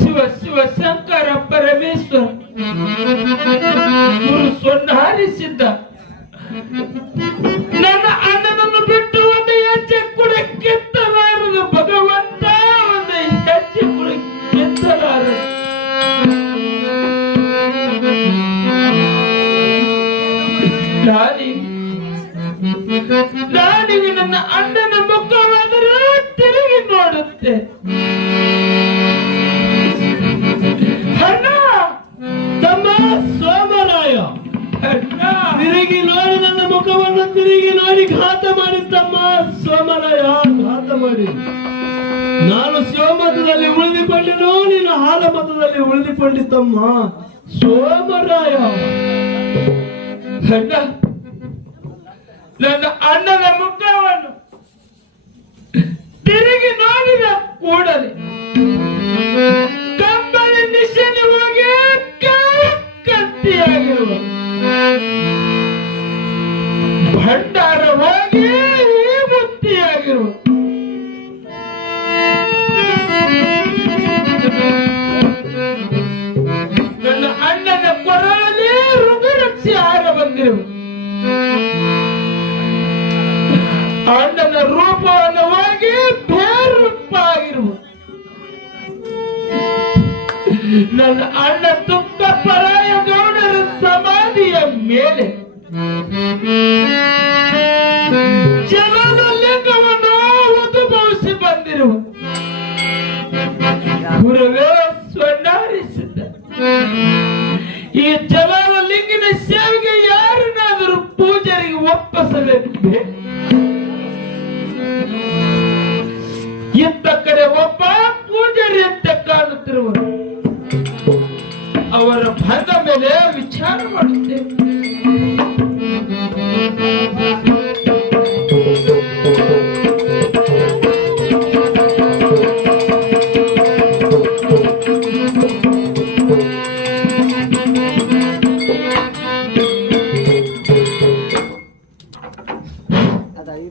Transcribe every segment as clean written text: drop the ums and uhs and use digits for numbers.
ಶಿವ ಶಿವ ಶಂಕರ ಪರಮೇಶ್ವರ ಗುರು ಸೊನ್ನಾರಿಸಿದ್ದ ನನ್ನ ಅಣ್ಣನನ್ನು ಬಿಟ್ಟು ಒಂದು ಹೆಜ್ಜೆ ಕೂಡ ಕೆತ್ತಲಾರದು ಭಗವಂತ, ಒಂದು ಹೆಜ್ಜೆ ಕೂಡ ಕೆತ್ತಲಾರದು. ನಾನಿಗೆ ನನ್ನ ಅಣ್ಣನ ಮುಖವಾದರೂ ತಿರುಗಿ ನೋಡುತ್ತೆ. ಅಣ್ಣ ತಮ್ಮ ಸೋಮರಾಯ, ತಿರುಗಿ ನೋಡಿ ನನ್ನ ಮುಖವನ್ನು ತಿರುಗಿ ನೋಡಿ ಘಾತ ಮಾಡಿ ತಮ್ಮ ಸೋಮರಾಯ, ಘಾತ ಮಾಡಿ. ನಾನು ಶಿವಮತದಲ್ಲಿ ಉಳಿದುಕೊಂಡಿರೋ, ನೀನು ಹಾಲ ಮತದಲ್ಲಿ ಉಳಿದುಕೊಂಡಿದ್ದಮ್ಮ ಸೋಮರಾಯ. ಅಣ್ಣ, ನನ್ನ ಅಣ್ಣನ ಮುಖವನ್ನು ತಿರುಗಿ ನೋಡಿದ ಕೂಡಲೇ ಕಂಬಳಿ ನಿಶೆನೆ ಹೋಗಿ ಕತ್ತಿಯಾಗಿರುವ ಭಂಡಾರವಾಗಿ ಮುತ್ತಿಯಾಗಿರುವ ನನ್ನ ಅಣ್ಣನ ಕೊರಳಲ್ಲಿ ರುಗರಕ್ಷೆ ಹಾರ ಬಂದಿರುವ ಅಣ್ಣನ ರೂಪವನ್ನು ಹೋಗಿ ಬೇರೂಪಾಗಿರುವ ನನ್ನ ಅಣ್ಣ ತುಕ್ಕಪ್ಪರಾಯ ಗೌಡರ ಸಮಾಧಿಯ ಮೇಲೆ ಜಲದ ಲಿಂಗವನ್ನು ಉದ್ಭವಿಸಿ ಬಂದಿರುವ ಗುರುವೇ ಸ್ವರ್ಣಾರಿಸಿದ್ದ ಈ ಜಲದ ಲಿಂಗಿನ ಸೇವೆಗೆ ಯಾರನ್ನಾದರೂ ಪೂಜಾರಿಗೆ ಒಪ್ಪಿಸಬೇಕು. ಇತ್ತ ಕಡೆ ಒಬ್ಬ ಪೂಜಾರಿ ಅಂತ ಕಾಣುತ್ತಿರುವರು, ಅವರ ಬಂದ ಮೇಲೆ ವಿಚಾರ ಮಾಡುತ್ತೇವೆ.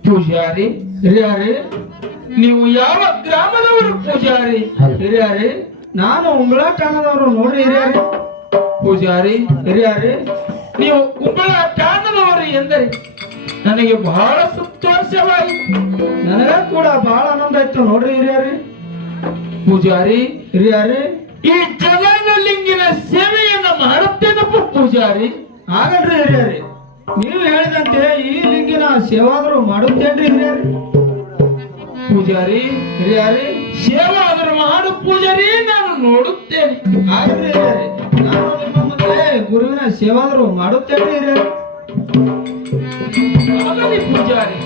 ಪೂಜಾರಿ ಹಿರಿಯಾರಿ, ನೀವು ಯಾವ ಗ್ರಾಮದವರು ಪೂಜಾರಿ? ಹಿರಿಯಾರಿ, ನಾನು ಉಂಬಳ ಠಾಣದವರು ನೋಡ್ರಿ ಹಿರಿಯಾರಿ. ಪೂಜಾರಿ ಹಿರಿಯಾರಿ, ನೀವು ಉಂಬಳ ಠಾಣದವರು ಎಂದರೆ ನನಗೆ ಬಹಳ ಸಂತೋಷವಾಯಿತು. ನನಗ ಕೂಡ ಬಹಳ ಆನಂದ ಆಯ್ತು ನೋಡ್ರಿ ಹಿರಿಯಾರಿ. ಪೂಜಾರಿ ಹಿರಿಯಾರಿ, ಈ ಜಗನ್ನಲಿಂಗಿನ ಸೇವೆಯನ್ನು ಮಾಡುತ್ತೇನಪ್ಪ ಪೂಜಾರಿ. ಹಾಗಲ್ರಿ ಹಿರಿಯಾರಿ, ನೀವು ಹೇಳಿದಂತೆ ಈ ಲಿಂಗಿನ ಸೇವಾದರೂ ಮಾಡುತ್ತೇನ್ರಿ ಹಿರಿಯಾರಿ. ಪೂಜಾರಿ ಹಿರಿಯಾರಿ, ಸೇವಾ ಆದರೂ ಮಾಡು ಪೂಜಾರಿ, ನಾನು ನೋಡುತ್ತೇನೆ. ಹಾಗಲ್ರಿ ಹಿರಿಯಾರಿ, ನಾನು ನಿಮ್ಮ ಮುಂದೆ ಗುರುವಿನ ಸೇವಾದರೂ ಮಾಡುತ್ತೇನ್ರಿ ಹಿರಿಯಾರಿ. ಆಗಲಿ ಪೂಜಾರಿ.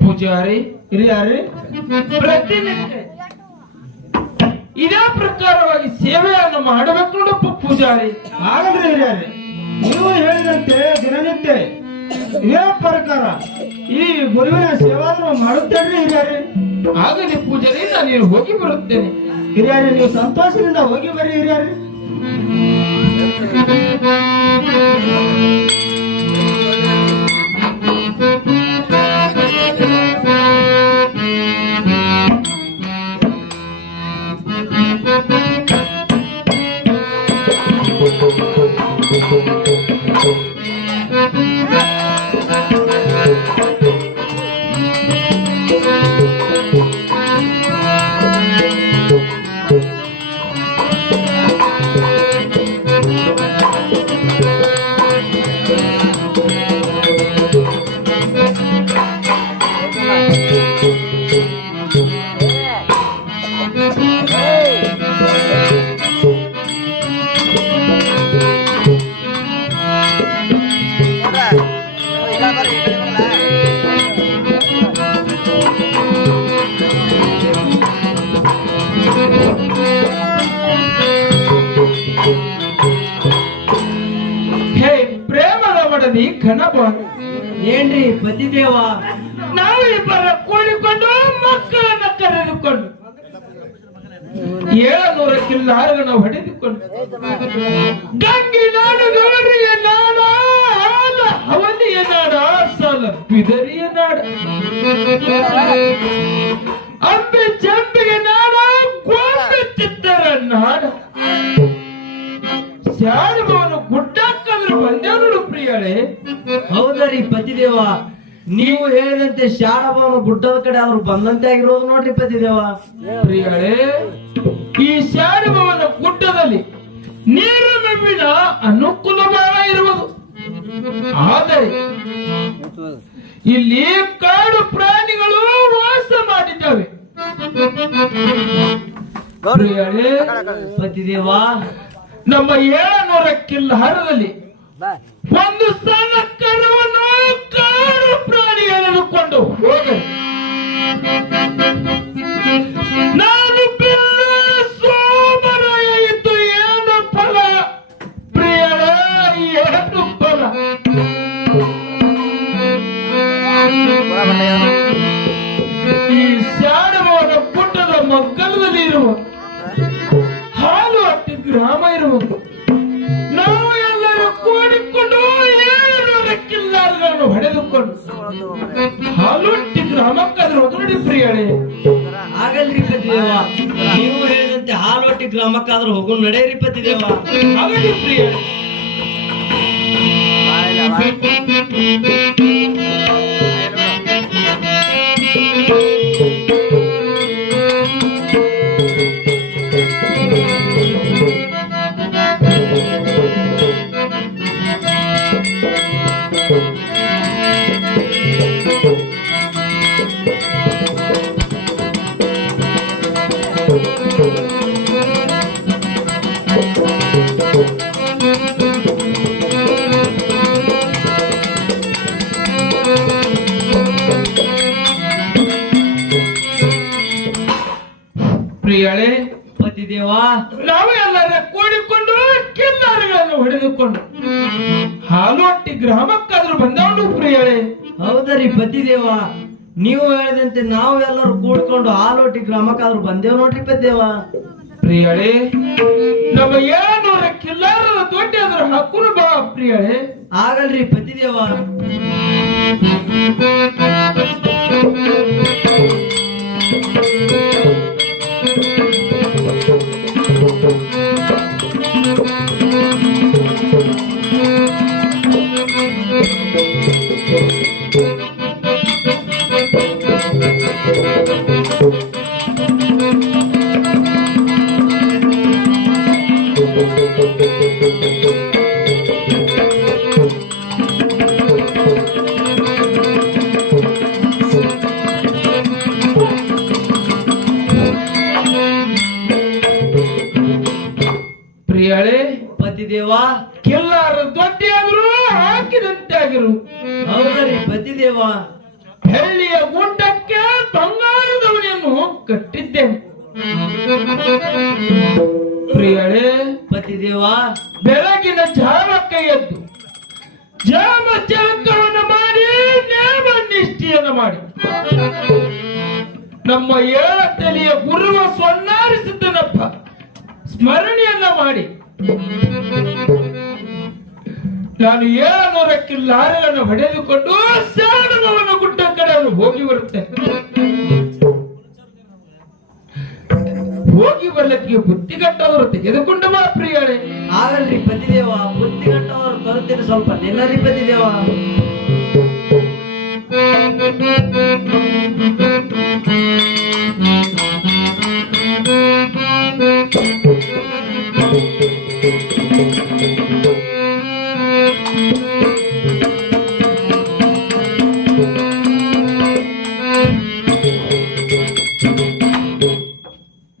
ಪೂಜಾರಿ ಹಿರಿಯರೇ ಪ್ರತಿನಿತ್ಯ ಇದೇ ಪ್ರಕಾರವಾಗಿ ಸೇವೆಯನ್ನು ಮಾಡಬೇಕು ನೋಡಪ್ಪ ಪೂಜಾರಿ. ಆಗಲ್ರಿ ಹಿರಿಯರೇ, ನೀವು ಹೇಳಿದಂತೆ ದಿನನಿತ್ಯ ಇದೇ ಪ್ರಕಾರ ಈ ಗುರುವಿನ ಸೇವಾದ್ರು ಮಾಡುತ್ತೇನ್ರಿ ಹಿರಿಯರೇ. ಆಗಲಿ ಪೂಜಾರಿ, ನಾನು ಹೋಗಿ ಬರುತ್ತೇನೆ. ಹಿರಿಯರೇ ನೀವು ಸಂತೋಷದಿಂದ ಹೋಗಿ ಬರ್ರಿ ಹಿರಿಯರೇ. ಹೇ ಪ್ರೇಮದ ಮಡದಿ ಕಣಬ, ಏನ್ರಿ ಪತಿದೇವ, ನಾವು ಇಬ್ಬರ ಕೂಡಿಕೊಂಡು ಮಕ್ಕಳನ್ನ ಕರೆದುಕೊಂಡು 700 ಕಿಲ್ಲಾರಗನ ಹೊಡೆದುಕೊಂಡು ಗಂಗಿ ನಾಡು ಗೌರಿಯ ನಾಡ ಹಾಲ ಹವಲಿಯ ನಾಡ ಸಾಲ ಬಿದರಿಯ ನಾಡ ಅಂಬೆ ಚಂಬಿಗೆ ನಾಡ ಗೊಂಬೆ ಚಿತ್ತರ ನಾಡ ಶಾಣಭವನ ಗುಡ್ಡಕ್ಕಂದ್ರೆ ಬಂದೇವನು ಪ್ರಿಯಳೇ. ಹೌದರಿ ಪತಿದೇವ, ನೀವು ಹೇಳಿದಂತೆ ಶಾಣಭವನ ಗುಡ್ಡದ ಕಡೆ ಅವ್ರು ಬಂದಂತೆ ಆಗಿರೋದು ನೋಡ್ರಿ ಪತಿದೇವ. ಪ್ರಿಯಳೇ, ಈ ಶಾಣಭವನ ಗುಡ್ಡದಲ್ಲಿ ನೀರು ನಂಬಿನ ಅನುಕೂಲ ಬಹಳ ಇರುವುದು. ಆದರೆ ಇಲ್ಲಿ ಕಾಡು ಪ್ರಾಣಿಗಳು ವಾಸ ಮಾಡಿದ್ದಾವೆ. ಪ್ರಿಯಳೇ, ಪತಿದೇವ, ನಮ್ಮ 700 ಕಿಲ್ಲಾರದಲ್ಲಿ ಒಂದು ಸಣ್ಣ ಕರುವನ್ನು ಕಾಡು ಪ್ರಾಣಿ ಎಳೆದುಕೊಂಡು ಹೋಗಲಿ. ನಾನು ಬಿಲ್ಲ ಸೋಮರಾಯ ಇದ್ದು ಏನು ಫಲ ಪ್ರಿಯಳ, ಏನು ಫಲ? ಈ ಶಾಣವನ ಗುಡ್ಡದ ಮಗ್ಗಲದಲ್ಲಿ ಇರುವ ಹಾಲು ಹಟ್ಟಿ ಗ್ರಾಮ ಇರುವುದು. ನಾವು ಎಲ್ಲರೂ ಕೂಡಿಕೊಂಡು 700 ಕಿಲ್ಲಾರಗಳನ್ನು ಹೊಡೆದುಕೊಂಡು ಹಾಲುಟ್ಟಿ ಗ್ರಾಮಕ್ಕಾದ್ರೂ ನೋಡಿ ಪ್ರಿಯಳೇ. ಆಗಲ್ರಿ ಪತಿದೇವ, ನೀವು ಹೇಳಿದಂತೆ ಹಾಲೊಟ್ಟಿ ಗ್ರಾಮಕ್ಕಾದ್ರೂ ಹೋಗು ನಡೆಯರಿ ಪತಿದೇವ. ಆಗಲಿ ಪ್ರಿಯಳೇ. ಪ್ರಿಯಳೇ, ಪತಿದೇವ, ನಾವು ಎಲ್ಲರ ಕೂಡಿಕೊಂಡು ಕಿಲ್ಲಾರಿಗಳನ್ನು ಹೊಡೆದುಕೊಂಡು ಹಾಲುಟ್ಟಿ ಗ್ರಾಮಕ್ಕಾದ್ರೂ ಬಂದವನು ಪ್ರಿಯಳೇ. ಹೌದರಿ ಪತಿದೇವ, ನೀವು ಹೇಳಿದಂತೆ ನಾವು ಎಲ್ಲರೂ ಕೂಡ್ಕೊಂಡು ಹಾಲೊಟ್ಟಿ ಗ್ರಾಮಕ್ಕಾದ್ರೂ ಬಂದೇವ್ ನೋಡ್ರಿ ಪತಿದೇವ. ಪ್ರಿಯಳೇ, ನಮ್ಮ 700 ಕಿಲ್ಲಾರದ ದೊಡ್ಡ ಅದರ ಹಕ್ಕುನು ಬಾ ಪ್ರಿಯಳೇ. ಆಗಲ್ರಿ ಪತಿದೇವ. ಪ್ರಿಯಳೇ, ಪತಿದೇವ, ಕಿಲ್ಲಾರ ದೊಡ್ಡಿಯಾದ್ರು ಹಾಕಿದಂತೆ ಆಗಿರು. ಹೌದರಿ ಪತಿದೇವ. ಹಳ್ಳಿಯ ಗುಡ್ಡಕ್ಕೆ ಪ್ರಿಯಳೇ, ಪತಿದೇವ ಬೆಳಗಿನ ಜಾವಕ್ಕೆ ಎದ್ದು ಜಾಮ ಜಳಕವನ್ನು ಮಾಡಿ ನೇಮ ನಿಷ್ಠೆಯನ್ನು ಮಾಡಿ ನಮ್ಮ ಏಳತಲಿಯ ಗುರುವ ಸೊನ್ನಾರಿಸಿದ್ದನಪ್ಪ ಸ್ಮರಣೆಯನ್ನ ಮಾಡಿ ನಾನು 700 ಕಿಲ್ಲಾರಗಳನ್ನು ಹೊಡೆದುಕೊಂಡು ಶಾಡಮವನ ಗುಡ್ಡ ಕಡೆ ಹೋಗಿ ಬರುತ್ತೇನೆ. ಹೋಗಿ ಬರ್ಲಿಕ್ಕೆ ಬುದ್ಧಿಗಟ್ಟವರು ತೆಗೆದುಕೊಂಡು ಬಾ ಪ್ರಿಯಳೇ. ಆಗಲ್ರಿ ಪತಿದೇವ, ಬುದ್ಧಿಗಟ್ಟವರು ತರುತ್ತೇನೆ, ಸ್ವಲ್ಪ ನಿಲ್ಲರಿ ಪತಿದೇವ.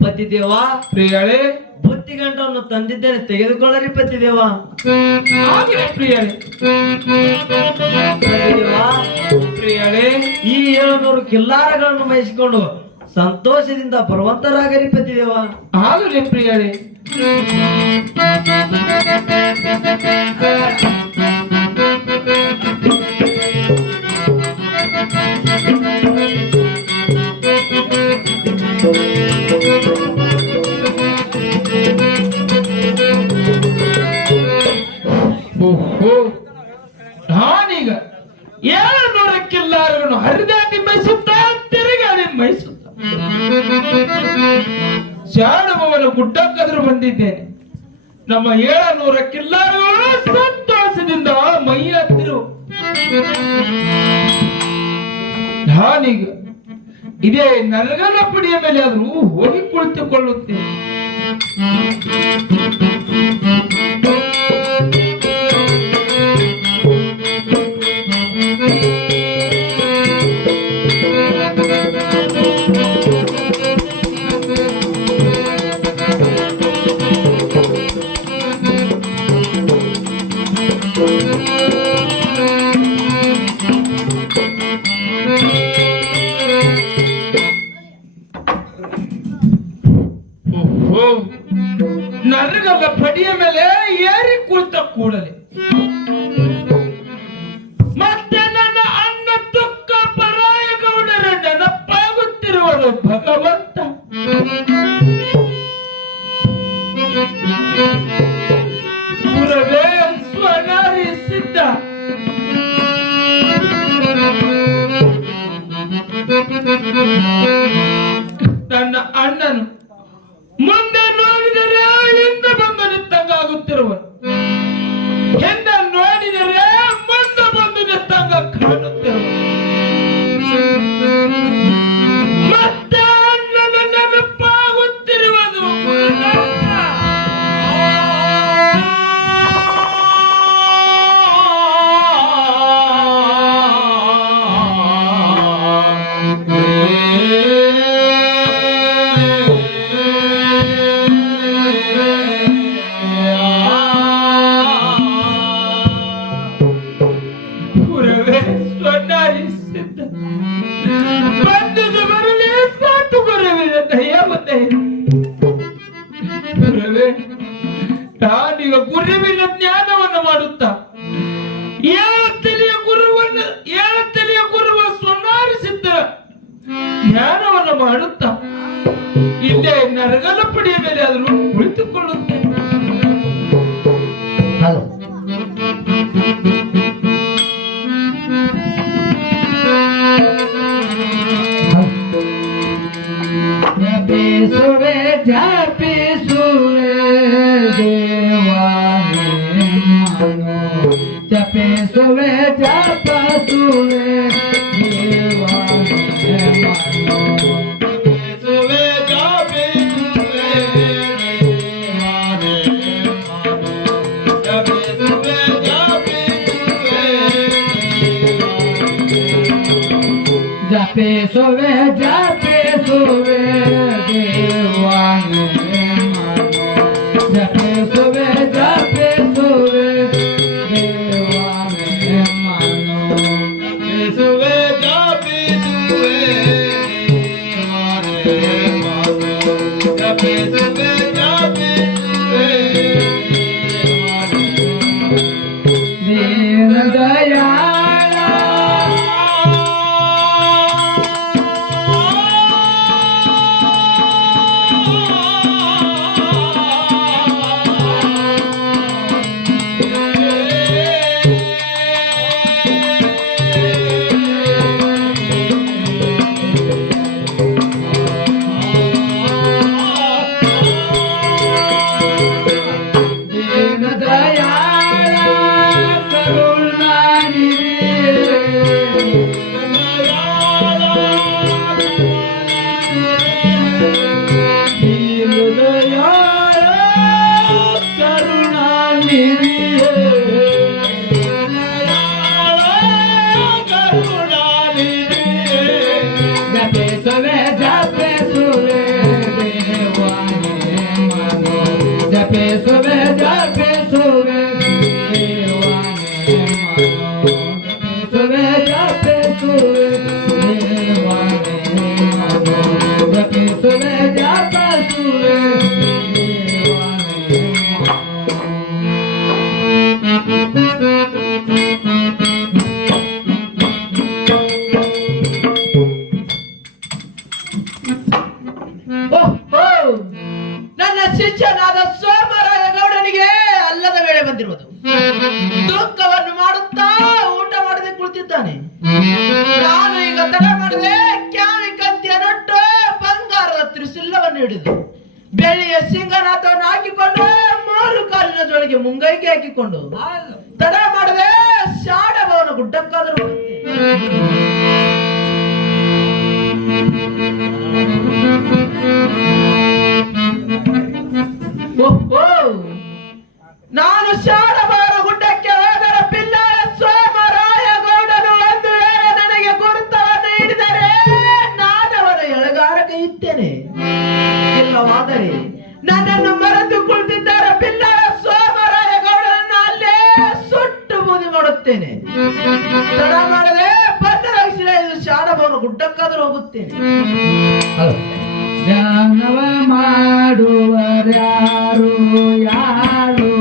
ಪತಿದೇವ ಪ್ರಿಯಳೇ, ಬುದ್ಧಿಗಂಟವನ್ನು ತಂದಿದ್ದೇನೆ, ತೆಗೆದುಕೊಳ್ಳರಿ ಪತಿದೇವ. ಆಗಲೇ ಪ್ರಿಯಳೇ. ಪತಿದೇವ ಪ್ರಿಯಳೇ, ಈ 700 ಕಿಲ್ಲಾರಗಳನ್ನು ವಹಿಸಿಕೊಂಡು ಸಂತೋಷದಿಂದ ಬರುವಂತರಾಗರಿ ಪತಿದೇವ. ಆಗಲೇ ಪ್ರಿಯಳೇ. ನಾನೀಗ 700 ಕಿಲ್ಲಾರಗಳನ್ನು ಹರಿದಾಟಿ ಮೈಸುತ್ತಾ ತಿರುಗಾಡಿ ಮೈಸುತ್ತಾ ಶಾಡಮವನ ಗುಡ್ಡಕ್ಕಾದ್ರೂ ಬಂದಿದ್ದೇನೆ. ನಮ್ಮ 700 ಕಿಲ್ಲಾರಗಳು ಸಂತೋಷದಿಂದ ಮೈ ಹತ್ತಿರು. ನಾನೀಗ ಇದೇ ನರಗನ ಪುಡಿಯ ಮೇಲೆ ಆದ್ರೂ ಹೋಗಿ ಕುಳಿತುಕೊಳ್ಳುತ್ತೇನೆ. ನರಗಲ್ಲ ಪಡಿಯ ಮೇಲೆ ಏರಿ ಕುಳಿತ ಕೂಡಲೇ ಮತ್ತೆ ನನ್ನ ಅಣ್ಣ ದುಃಖ ಪರಾಯ ಗೌಡರ ನೆನಪಾಗುತ್ತಿರುವನು ಭಗವಂತ. ಪುರವೇ ಸ್ವನಾರಿಸಿದ್ದ ನನ್ನ ಅಣ್ಣನು ಮುಂದೆ ನೋಡಿದರೆ ಹಿಂದೆ ಬಂದು ನಿತ್ತಂಗಾಗುತ್ತಿರುವ, ಹಿಂದೆ ನೋಡಿದರೆ ಮುಂದೆ ಬಂದು ನಿತ್ತಂಗ ಕಾಣುತ್ತಿರುವ, ಮತ್ತೆ ಅಣ್ಣನ ನೆನಪಾಗುತ್ತಿರುವುದು. ಬಂದದು ಬರಲಿ ಸಾತು ಗುರುವಿನ ದಯ ಬಂದೆ. ಗುರುವೇ, ನಾನೀಗ ಗುರುವಿನ ಜ್ಞಾನವನ್ನು ಮಾಡುತ್ತಾ ಏಳತಲೆಯ ಗುರುವ ಸೊನ್ನಾರಿಸಿದ್ದ ಜ್ಞಾನವನ್ನು ಮಾಡುತ್ತಾ ಇಲ್ಲೇ ನರಗಲ ಪಡಿಯ ಮೇಲೆ ಆದರೂ ಕುಳಿತುಕೊಳ್ಳುತ್ತೇನೆ. ಜಪಿಸುವೆ ಜಪಿಸುವೆ ದೇವಾನೆ ಮನೋ, ಜಪಿಸುವೆ ಜಪಿಸುವೆ ದೇವಾನೆ ಮನೋ, ಜಪಿಸುವೆ ಜಪಿಸುವೆ ದೇವಾನೆ ಮನೋ, ಜಪಿಸುವೆ ಜಪಿಸುವೆ ಜಪಿಸುವೆ ದೇವಾನೆ ಮನೋ, ಜಪಿಸುವೆ ಜಪಿಸುವೆ ದೇವಾನೆ ಮನೋ, ಜಪಿಸುವೆ ಜಪಿಸುವೆ ದೇವಾನೆ ಮನೋ, ಜಪಿಸುವೆ ಶಿಷ್ಯನಾದ ಸೋಮರಾಯ ಗೌಡನಿಗೆ ಅಲ್ಲದ ವೇಳೆ ಬಂದಿರುವುದು. ದುಃಖವನ್ನು ಮಾಡುತ್ತಾ ಊಟ ಮಾಡದೆ ಕುಳಿತಿದ್ದಾನೆ. ನಾನು ಈಗ ತಡ ಮಾಡದೆ ಕ್ಯಾವಿ ಕಂತಿಯ ನಟ್ಟು ಬಂಗಾರದ ತ್ರಿಶೂಲವನ್ನು ಹಿಡಿದು ಬೆಳ್ಳಿಯ ಸಿಂಗನಾಥವನ್ನು ಹಾಕಿಕೊಂಡು 3 ಕಾಲಿನ ಜೋಳಿಗೆ ಮುಂಗೈಗೆ ಹಾಕಿಕೊಂಡು ತಡ ಮಾಡದೆ ಶಾಡಭವನ ಗುಡ್ಡಕ್ಕಾದರೂ ನಾನು ಶಾಡಭವನ ಗುಡ್ಡಕ್ಕೆ ಹೋದರೆ ಪಿಲ್ಲಾರ ಸೋಮರಾಯ ಗೌಡನು ಒಂದು ವೇಳೆ ನನಗೆ ಗುರುತವನ್ನು ಹಿಡಿದರೆ ನಾನವರ ಎಳಗಾರಕ್ಕೆ ಇದ್ದೇನೆ. ಇಲ್ಲವಾದರೆ ನನ್ನನ್ನು ಮರೆತು ಕುಳಿತಿದ್ದಾರೆ ಪಿಲ್ಲಾರ ಸೋಮರಾಯ ಗೌಡನನ್ನು ಅಲ್ಲೇ ಸುಟ್ಟು ಬೂದಿ ಮಾಡುತ್ತೇನೆ. ತಡ ಮಾಡದೆ ಬನ್ನರಗಿಸಿದ ಇದು ಶಾಡಭವನ ಗುಡ್ಡಕ್ಕಾದರೂ ಹೋಗುತ್ತೇನೆ. ಧ್ಯಾನವ ಮಾಡುವರ್ಯಾರು ಯಾರು,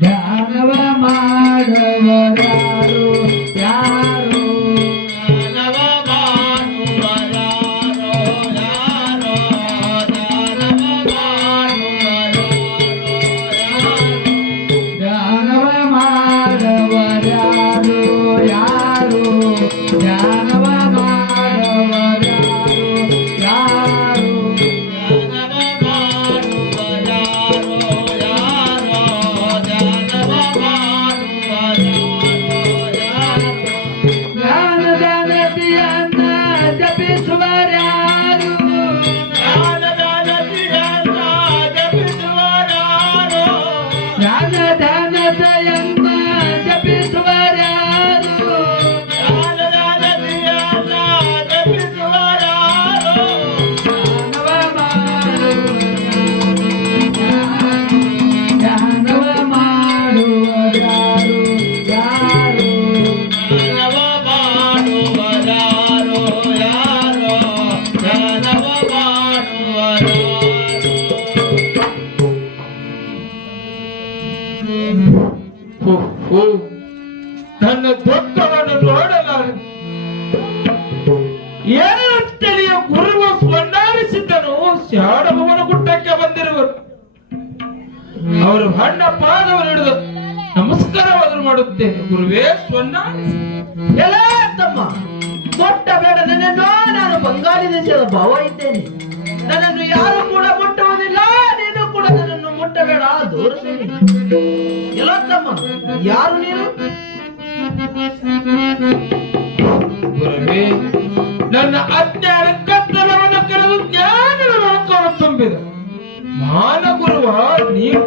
ಧ್ಯಾನವ ಮಾಡುವರ್ಯಾರು ಯಾರು, ಧ್ಯಾನವ ಮಾಡುವರ್ಯಾರೋ ಯಾರೋ, ಧ್ಯಾನವ ಮಾಡುವರ್ಯಾರೋ ಯಾರೋ, ಧ್ಯಾನವ ಮಾಡುವರ್ಯಾರು ಯಾರು, ಧ್ಯಾನವ ನನ್ನ ದುಃಖವನ್ನು ನೋಡಲಾರೆ. ಏಳತ್ತನೆಯ ಗುರುವ ಸ್ವರ್ಣಾರಿಸಿದ್ದನು ಶಾಡಭವನ ಗುಡ್ಡಕ್ಕೆ ಬಂದಿರುವರು. ಅವರು ಹಣ್ಣ ಪಾದವನ್ನು ಹಿಡಿದು ನಮಸ್ಕಾರವಾದರೂ ಮಾಡುತ್ತೇನೆ. ಗುರುವೇ ಸ್ವರ್ಣ ಎಲ್ಲ ತಮ್ಮ ಮೊಟ್ಟ ಬೇಡ ನನ್ನನ್ನು. ನಾನು ಬಂಗಾಳಿ ದೇಶದ ಭಾವ ಇದ್ದೇನೆ. ನನ್ನನ್ನು ಯಾರು ಕೂಡ ಮುಟ್ಟುವುದಿಲ್ಲ. ನೀನು ಕೂಡ ನನ್ನನ್ನು ಮುಟ್ಟಬೇಡ, ದೂರ ಸರಿ. ಎಲ್ಲ ತಮ್ಮ ಯಾರು ನೀನು? ಗುರುವೇ, ನನ್ನ ಅಜ್ಞಾನ ಕತ್ತಲವನ್ನು ಕರೆದು ಜ್ಞಾನದ ಬೆಳಕನ್ನು ತುಂಬಿದ ಮಾನಗುರುವ ನೀವು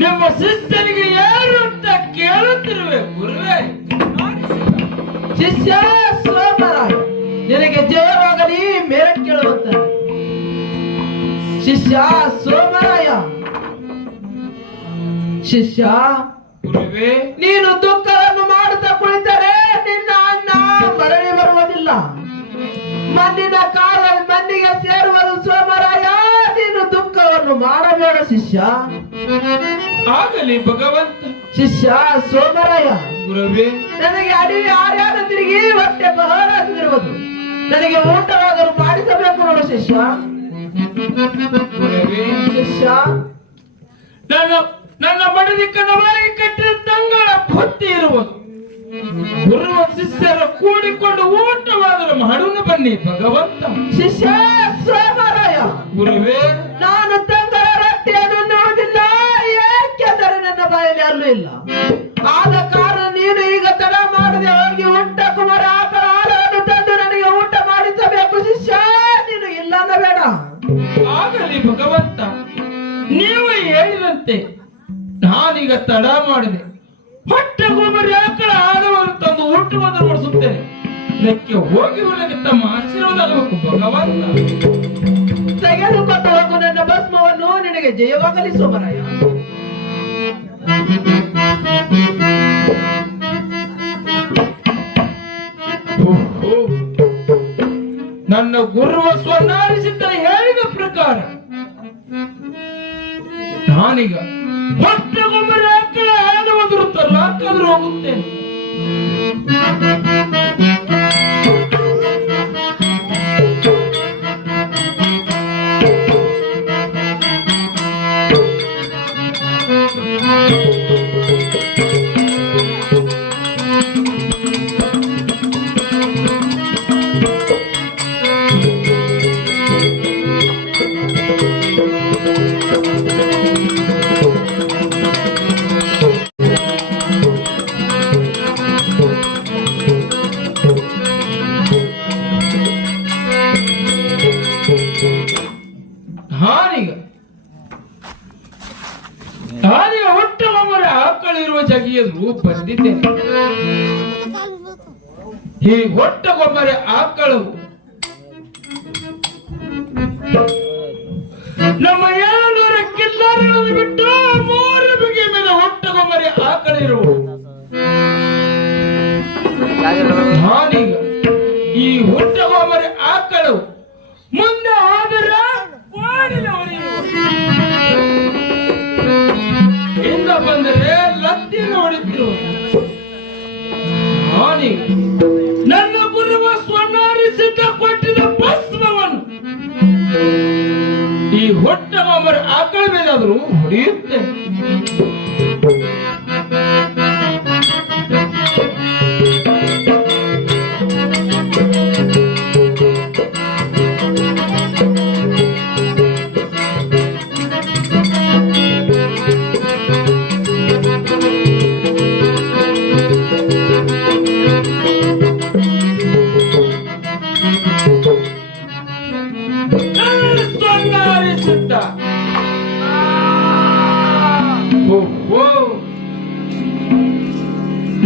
ನಿಮ್ಮ ಶಿಷ್ಯನಿಗೆ ಯಾರು ಅಂತ ಕೇಳುತ್ತಿರುವೆ. ಗುರುವೇ, ಶಿಷ್ಯ ಸೋಮರಾಯ ನಿನಗೆ ಜಯವಾಗಲಿ ಮೇರೆ ಕೇಳುವಂತ ಶಿಷ್ಯ ಸೋಮರಾಯ. ಶಿಷ್ಯ ಗುರುವೇ, ನೀನು ದುಃಖವನ್ನು ಮಾಡುತ್ತಾ ಕುಳಿತರೆ ನಿನ್ನ ಅನ್ನ ಮರಳಿ ಬರುವುದಿಲ್ಲ. ಮಣ್ಣಿನ ಕಾಲ ಮಣ್ಣಿಗೆ ಸೇರುವುದು ಸೋಮರಾಯ. ನೀನು ದುಃಖವನ್ನು ಮಾಡಬೇಡ ಶಿಷ್ಯ. ಆಗಲಿ ಭಗವಂತ. ಶಿಷ್ಯ ಸೋಮರಾಯ, ಗುರುವೇ, ನನಗೆ ಅಡವಿ ಆರ್ಯಾದ ತಿರುಗಿ ಹೊಟ್ಟೆ ಬಹಳ ಹಸಿದಿರುವುದು. ನನಗೆ ಊಟವಾದರೂ ಮಾಡಿಸಬೇಕು ನೋಡು ಶಿಷ್ಯ. ಗುರುವೇ, ಶಿಷ್ಯ ನನ್ನ ಬಡದಿಕ್ಕನ ಬಾಯಿಗೆ ಕಟ್ಟಿದ ತಂಗಳ ಬುತ್ತಿ ಇರುವುದು. ಗುರುವ ಶಿಷ್ಯರು ಕೂಡಿಕೊಂಡು ಊಟವಾದರೂ ಮಾಡೋಣ ಬನ್ನಿ ಭಗವಂತ. ಶಿಷ್ಯ ಸೋಮರಾಯ, ಗುರುವೇ, ನಾನು ತಂಗಳ ರೊಟ್ಟಿಯನ್ನು ನೋಡಿಲ್ಲ. ಏಕೆಂದರೆ ನನ್ನ ಬಾಯಲ್ಲಿ ಅಲ್ಲೂ ಇಲ್ಲ. ಆದ ಕಾರಣ ನೀನು ಈಗ ತಡ ಮಾಡದೆ ಹೋಗಿ ಉಂಟ ಕುಮಾರ ಆಕಳ ಹಾಲನ್ನು ತಂದು ನನಗೆ ಊಟ ಮಾಡಿಸಬೇಕು ಶಿಷ್ಯ. ನೀನು ಇಲ್ಲ ಅನ್ನಬೇಡ. ಆಗಲಿ ಭಗವಂತ, ನೀವು ಹೇಳಿದಂತೆ ನಾನೀಗ ತಡ ಮಾಡಿದೆ. ಹೊಟ್ಟೆ ಗೊಬ್ಬರ ಆಕಳ ಹಾಲವನ್ನು ತಂದು ಊಟವನ್ನು ಮಾಡಿಸುತ್ತೇನೆ. ಇದಕ್ಕೆ ಹೋಗಿ ಒಳಗೆ ತಮ್ಮ ಆಶೀರ್ವಾದ ಆಗಬೇಕು ಭಗವಂತ. ತೆಗೆದುಕೊಂಡು ಹೋಗು ನನ್ನ ಭಸ್ಮವನ್ನು. ನಿನಗೆ ಜಯವಾಗಲಿ ಸೋಮರಾಯ. ನನ್ನ ಗುರುವ ಸ್ವರ್ಣಾರಿಸಿದ್ದ ಹೇಳಿದ ಪ್ರಕಾರ ನಾನೀಗ ಹೊಟ್ಟೆ ಗೊಬ್ಬರ ಆಕಳ ಹಾಲು ಒದರುತ್ತಲ್ಲ ಹಾಕಾದ್ರೂ ಹೋಗುತ್ತೇನೆ. ಸಲುವಾಗಿ ಎದುರು ಬಂದಿದ್ದೇನೆ. ಈ ಹೊಟ್ಟಗೊಮ್ಮರೆ ಆಕಳು ನಮ್ಮ 700 ಕಿಲ್ಲಾರಿಗಳನ್ನು ಬಿಟ್ಟು 3 ಬಗೆಯ ಮೇಲೆ ಹೊಟ್ಟಗೊಮ್ಮರೆ ಆಕಳಿರುವ ನಾನೀಗ ಈ ಹೊಟ್ಟಗೊಮ್ಮರೆ ಆಕಳು ಮುಂದೆ ಹೋದರೆ ಹಿಂದ ಬಂದರೆ ಲತ್ತಿನ ಹೊಡಿತಿರುವ ನಾನೀಗ ನನ್ನ ಗುರುವ ಸ್ವರ್ಣಾರಿಸಿದ್ದ ಕೊಟ್ಟಿದ್ದ ಭಸ್ಮವನ್ನು ಈ ಹೊಟ್ಟಗೊಮ್ಮರ ಆಕಳ ಮೇಲಾದರೂ ಹೊಡೆಯುತ್ತೆ.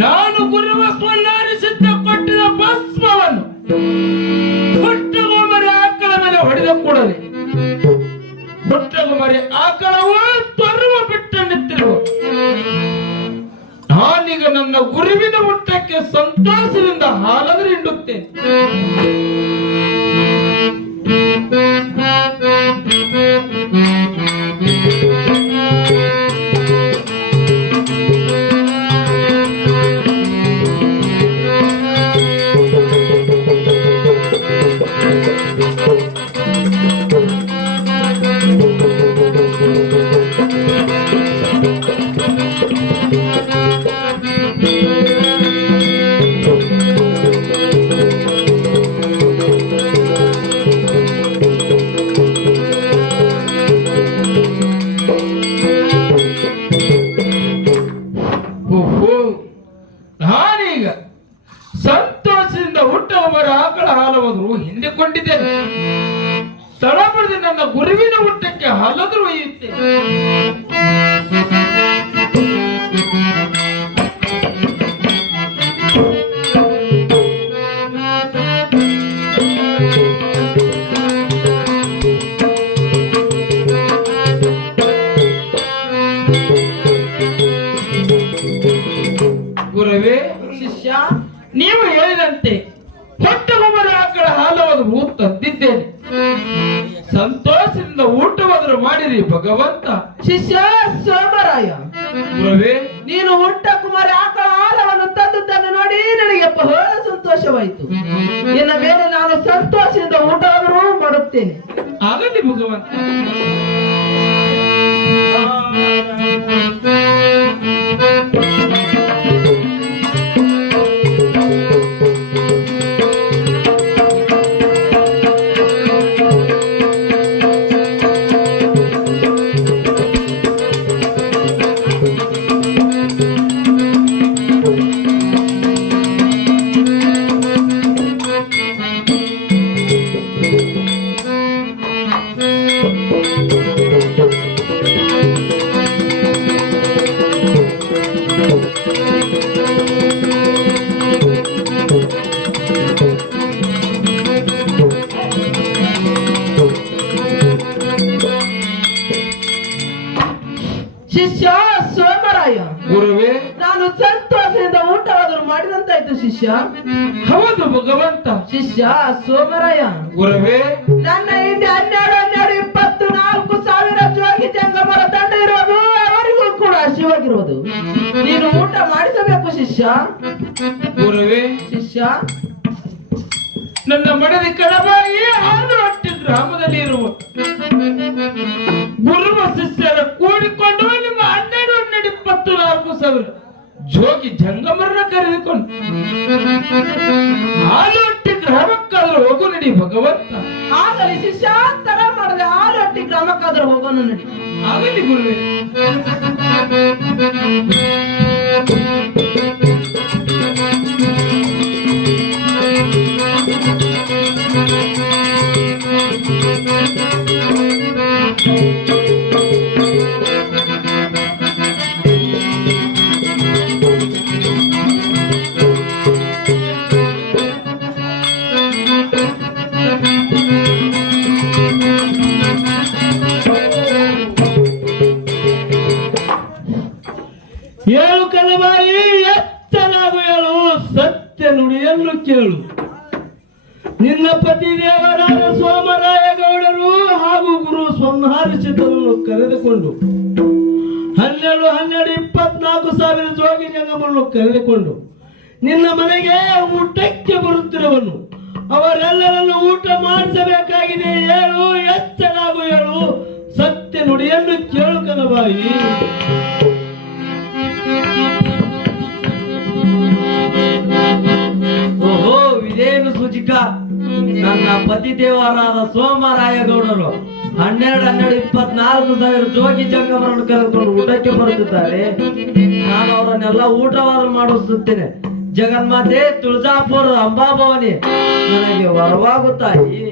ನಾನು ಗುರುವ ಸ್ವರ್ಣಾರಿಸಿದ್ದ ಕೊಟ್ಟಿದ ಭಸ್ಮವನ್ನು ಹೊಟ್ಟಗೊಮ್ಮರೆ ಆಕಳ ಮೇಲೆ ಹೊಡೆದ ಕೂಡಲೇ ಹೊಟ್ಟಗೊಮ್ಮರೆ ಆಕಳವು ತೊರುವ ಬಿಟ್ಟು ನಿಂತಿರುವ ನಾನೀಗ ನನ್ನ ಗುರುವಿನ ಊಟಕ್ಕೆ ಸಂತೋಷದಿಂದ ಹಾಲಾದ್ರೆ ಹಿಂಡುತ್ತೇನೆ. ನಾನೀಗ ಸಂತೋಷದಿಂದ ಹುಟ್ಟಗೊಮ್ಮರ ಆಕಳ ಹಾಲವಾದ್ರು ಹಿಂಡಿಕೊಂಡಿದ್ದೇನೆ. ತಡ ಬರೆದು ನನ್ನ ಗುರುವಿನ ಊಟಕ್ಕೆ ಹಾಲಾದ್ರೂ ಒಯ್ಯುತ್ತೇನೆ. ಗುರುವೇ, ಶಿಷ್ಯ, ನೀವು ಹೇಳಿದಂತೆ ಹೊಟ್ಟಗೊಮ್ಮರ ಆಕಳ ಹಾಲವಾದ್ರು ತಂದಿದ್ದೇನೆ. ಸಂತೋಷದಿಂದ ಊಟವಾದರೂ ಮಾಡಿರಿ ಭಗವಂತ. ಶಿಷ್ಯ ಸೋಮರಾಯ, ಗುರುವೇ, ನೀನು ಹುಟ್ಟ ಕುಮಾರಿ ಆಕಳ ಹಾಲವನ್ನು ತಂದುದನ್ನು ನೋಡಿ ನನಗೆ ಬಹಳ ಸಂತೋಷವಾಯಿತು. ಇನ್ನ ಮೇಲೆ ನಾನು ಸಂತೋಷದಿಂದ ಊಟವಾದರೂ ಮಾಡುತ್ತೇನೆ. ಆಗಲಿ ಭಗವಂತ. ಶಿಷ್ಯ ಸೋಮರಾಯ, ಗುರುವೇ, ನಾನು ಸಂತೋಷದಿಂದ ಊಟವಾದರೂ ಮಾಡಿದಂತಾಯ್ತು. ಶಿಷ್ಯ, ಹೌದು ಭಗವಂತ. ಶಿಷ್ಯ ಸೋಮರಾಯ, ಗುರುವೇ, ನನ್ನ ಹಿಂದೆ 12 24 ಸಾವಿರ ಜೋಗಿ ಜಂಗಮರ ದಂಡ ಇರೋದು, ಅವರಿಗೂ ಕೂಡ ಶಿವಾಗಿರುವುದು. ನೀನು ಊಟ ಮಾಡಿಸಬೇಕು ಶಿಷ್ಯ. ಗುರುವೇ, ಶಿಷ್ಯ, ನನ್ನ ಮಡದಿ ಕಡಬಾಯಿ ಹಾಲುಹಟ್ಟಿ ಗ್ರಾಮದಲ್ಲಿ ಇರುವ ಗುರುವ ಶಿಷ್ಯರ ಕೂಡಿಕೊಂಡು ನಿಮ್ಮ 12 24 ಸಾವಿರ ಜೋಗಿ ಜಂಗಮರನ್ನ ಕರೆದುಕೊಂಡು ಹಾಲುಹಟ್ಟಿ ಗ್ರಾಮಕ್ಕಾದ್ರೂ ಹೋಗು ನಡಿ ಭಗವಂತ. ಆಗಲಿ ಶಿಷ್ಯ, ತಡ ಮಾಡದೆ ಹಾಲುಹಟ್ಟಿ ಗ್ರಾಮಕ್ಕಾದ್ರೂ ಹೋಗೋಣ ನಡಿ. ಆಗಲಿ ಗುರುವೇ. ಪತಿದೇವರಾದ ಸೋಮರಾಯ ಗೌಡರು ಹಾಗೂ ಗುರು ಸ್ವರ್ಣಹರಿಸಿದ್ದರನ್ನು ಕರೆದುಕೊಂಡು 12,24,000 ಜೋಗಿ ಜಂಗಮನ್ನು ಕರೆದುಕೊಂಡು ನಿನ್ನ ಮನೆಗೆ ಊಟಕ್ಕೆ ಬರುತ್ತಿರುವನು. ಅವರೆಲ್ಲರನ್ನು ಊಟ ಮಾಡಿಸಬೇಕಾಗಿದೆ. ಹೇಳು, ಎಚ್ಚರಾಗು, ಹೇಳು, ಸತ್ಯ ನುಡಿಯನ್ನು ಕೇಳು ಕನಬಾಯಿ. ಓಹೋ, ಇದೇನು ಸೂಚಿಕ? ನನ್ನ ಪತಿದೇವರಾದ ಸೋಮರಾಯ ಗೌಡರು 12,24,000 ಜೋಗಿ ಜಂಗಮರನ್ನು ಕರೆದುಕೊಂಡು ಊಟಕ್ಕೆ ಬರುತ್ತಿದ್ದಾರೆ. ನಾನು ಅವರನ್ನೆಲ್ಲ ಊಟವನ್ನು ಮಾಡಿಸುತ್ತೇನೆ. ಜಗನ್ಮಾತೆ ತುಳಜಾಪುರ ಅಂಬಾಭವಾನಿ ನನಗೆ ವರವಾಗುತ್ತಾಯಿ.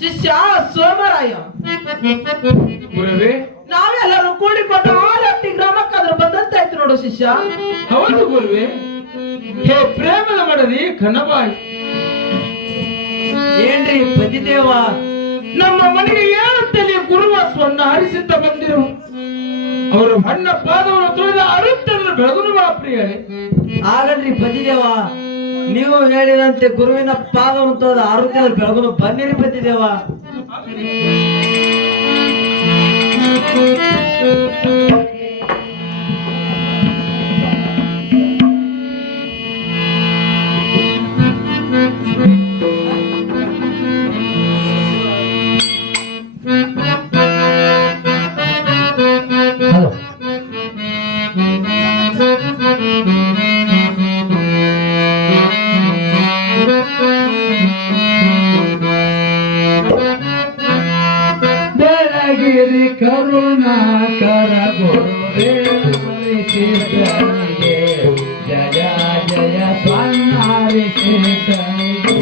ಶಿಷ್ಯ ಸೋಮರಾಯ, ಗುರುವೇ, ನಾವೆಲ್ಲರೂ ಕೂಡಿಕೊಂಡು ಆಲಟ್ಟಿ ಗ್ರಾಮಕ್ಕಾದ್ರೂ ಬಂದಂತಾಯ್ತು ನೋಡು ಶಿಷ್ಯ. ಹೌದು ಗುರುವೇ. ಹೇ ಪ್ರೇಮದ ಮಡದಿ ಕನಬಾಯಿ, ಏನ್ರಿ ಪತಿದೇವ? ನಮ್ಮ ಮನೆಗೆ ಏಳುತ್ತಲೇ ಗುರುವ ಸ್ವರ್ಣ ಹರಿಸಿದ್ದ ಬಂದಿರು. ಅವರು ಹಣ್ಣ ಪಾದವನ್ನು ತುಳಿದ ಅರುತ್ತನ್ನು ಬೆಳಗುನು ಬಾ ಪ್ರಿಯರೇ. ಆಗಲ್ರಿ ಪತಿದೇವ, ನೀವು ಹೇಳಿದಂತೆ ಗುರುವಿನ ಪಾದವನ್ನು ತೊಳೆದ ಆರೋಗ್ಯದ ಬೆಳಗುನು ಬನ್ನಿರಿ ಪತಿದೇವ. ಬೆಳಗಿರಿ ಕರುಣಾಕರ ಗುರುವಿಗೆ ಜಯ ಜಯ ಸ್ವರ್ಣಹರಿಸಿದ್ದನಿಗೆ.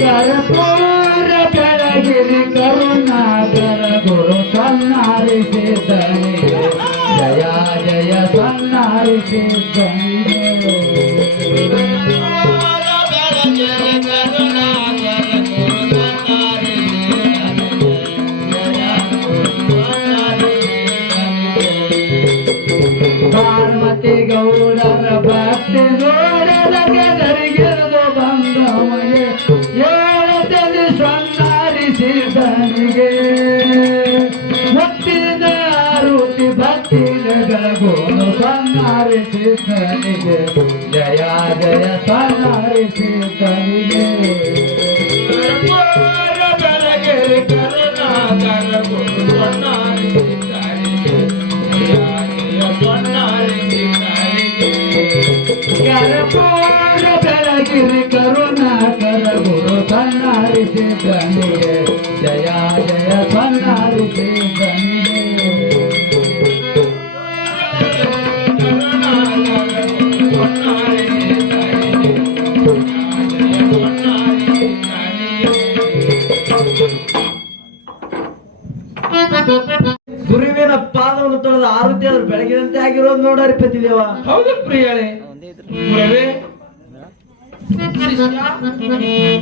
ಕರ್ಪೂರ ಬೆಳಗಿರಿ ಕರುಣಾಕರ ಗುರು ಸ್ವರ್ಣಹರಿಸಿದ್ದನಿಗೆ ಜಯ ಜಯ ಸ್ವರ್ಣಹರಿಸಿದ್ದನಿಗೆ. ಪಾರ್ವತಿ ಗೌಡರ ಭಕ್ತಿ ನೋಡದ ಗದರಿಗಿರಿದು ಬಂದವಗೆ ಏಳದಲ್ಲಿ ಸ್ವರ್ಣಹರಿಸಿದ್ದನಿಗೆ. ಮುತ್ತಿದ ಆರುತಿ ಭಕ್ತಿನ ಬೆಳಗುನು ಸ್ವರ್ಣಹರಿಸಿದ್ದನಿಗೆ ಜಯ ಜಯ ಸ್ವರ್ಣಹರಿಸಿದ್ದನಿಗೆ. ಬೆಳಗಿರಿ ಕರುಣಾಕರ ಗುರು ಸ್ವರ್ಣ ಹರಿಸಿದ್ದಾರಿಗೆ ಜಯ ಜಯ ಸ್ವರ್ಣ ಹರಿಸಿದ್ದಾರಿಗೆ. ಕರ್ಪೂರ ಬೆಳಗಿರಿ ಕರುಣಾಕರ ಗುರು ಸ್ವರ್ಣಹರಿಸಿದ್ದನಿಗೆ ಜಯ ಜಯ ಸ್ವರ್ಣಹರಿಸಿದ್ದನಿಗೆ. ಗುರುವಿನ ಪಾದವನ್ನು ತೊಳೆದ ಆರೋಗ್ಯದ ಬೆಳಗಿನಂತೆ ಆಗಿರೋದು ನೋಡರಿ ಪತಿದೇವ. ಹೌದು ಪ್ರಿಯರೇ. ಗುರುವೇ,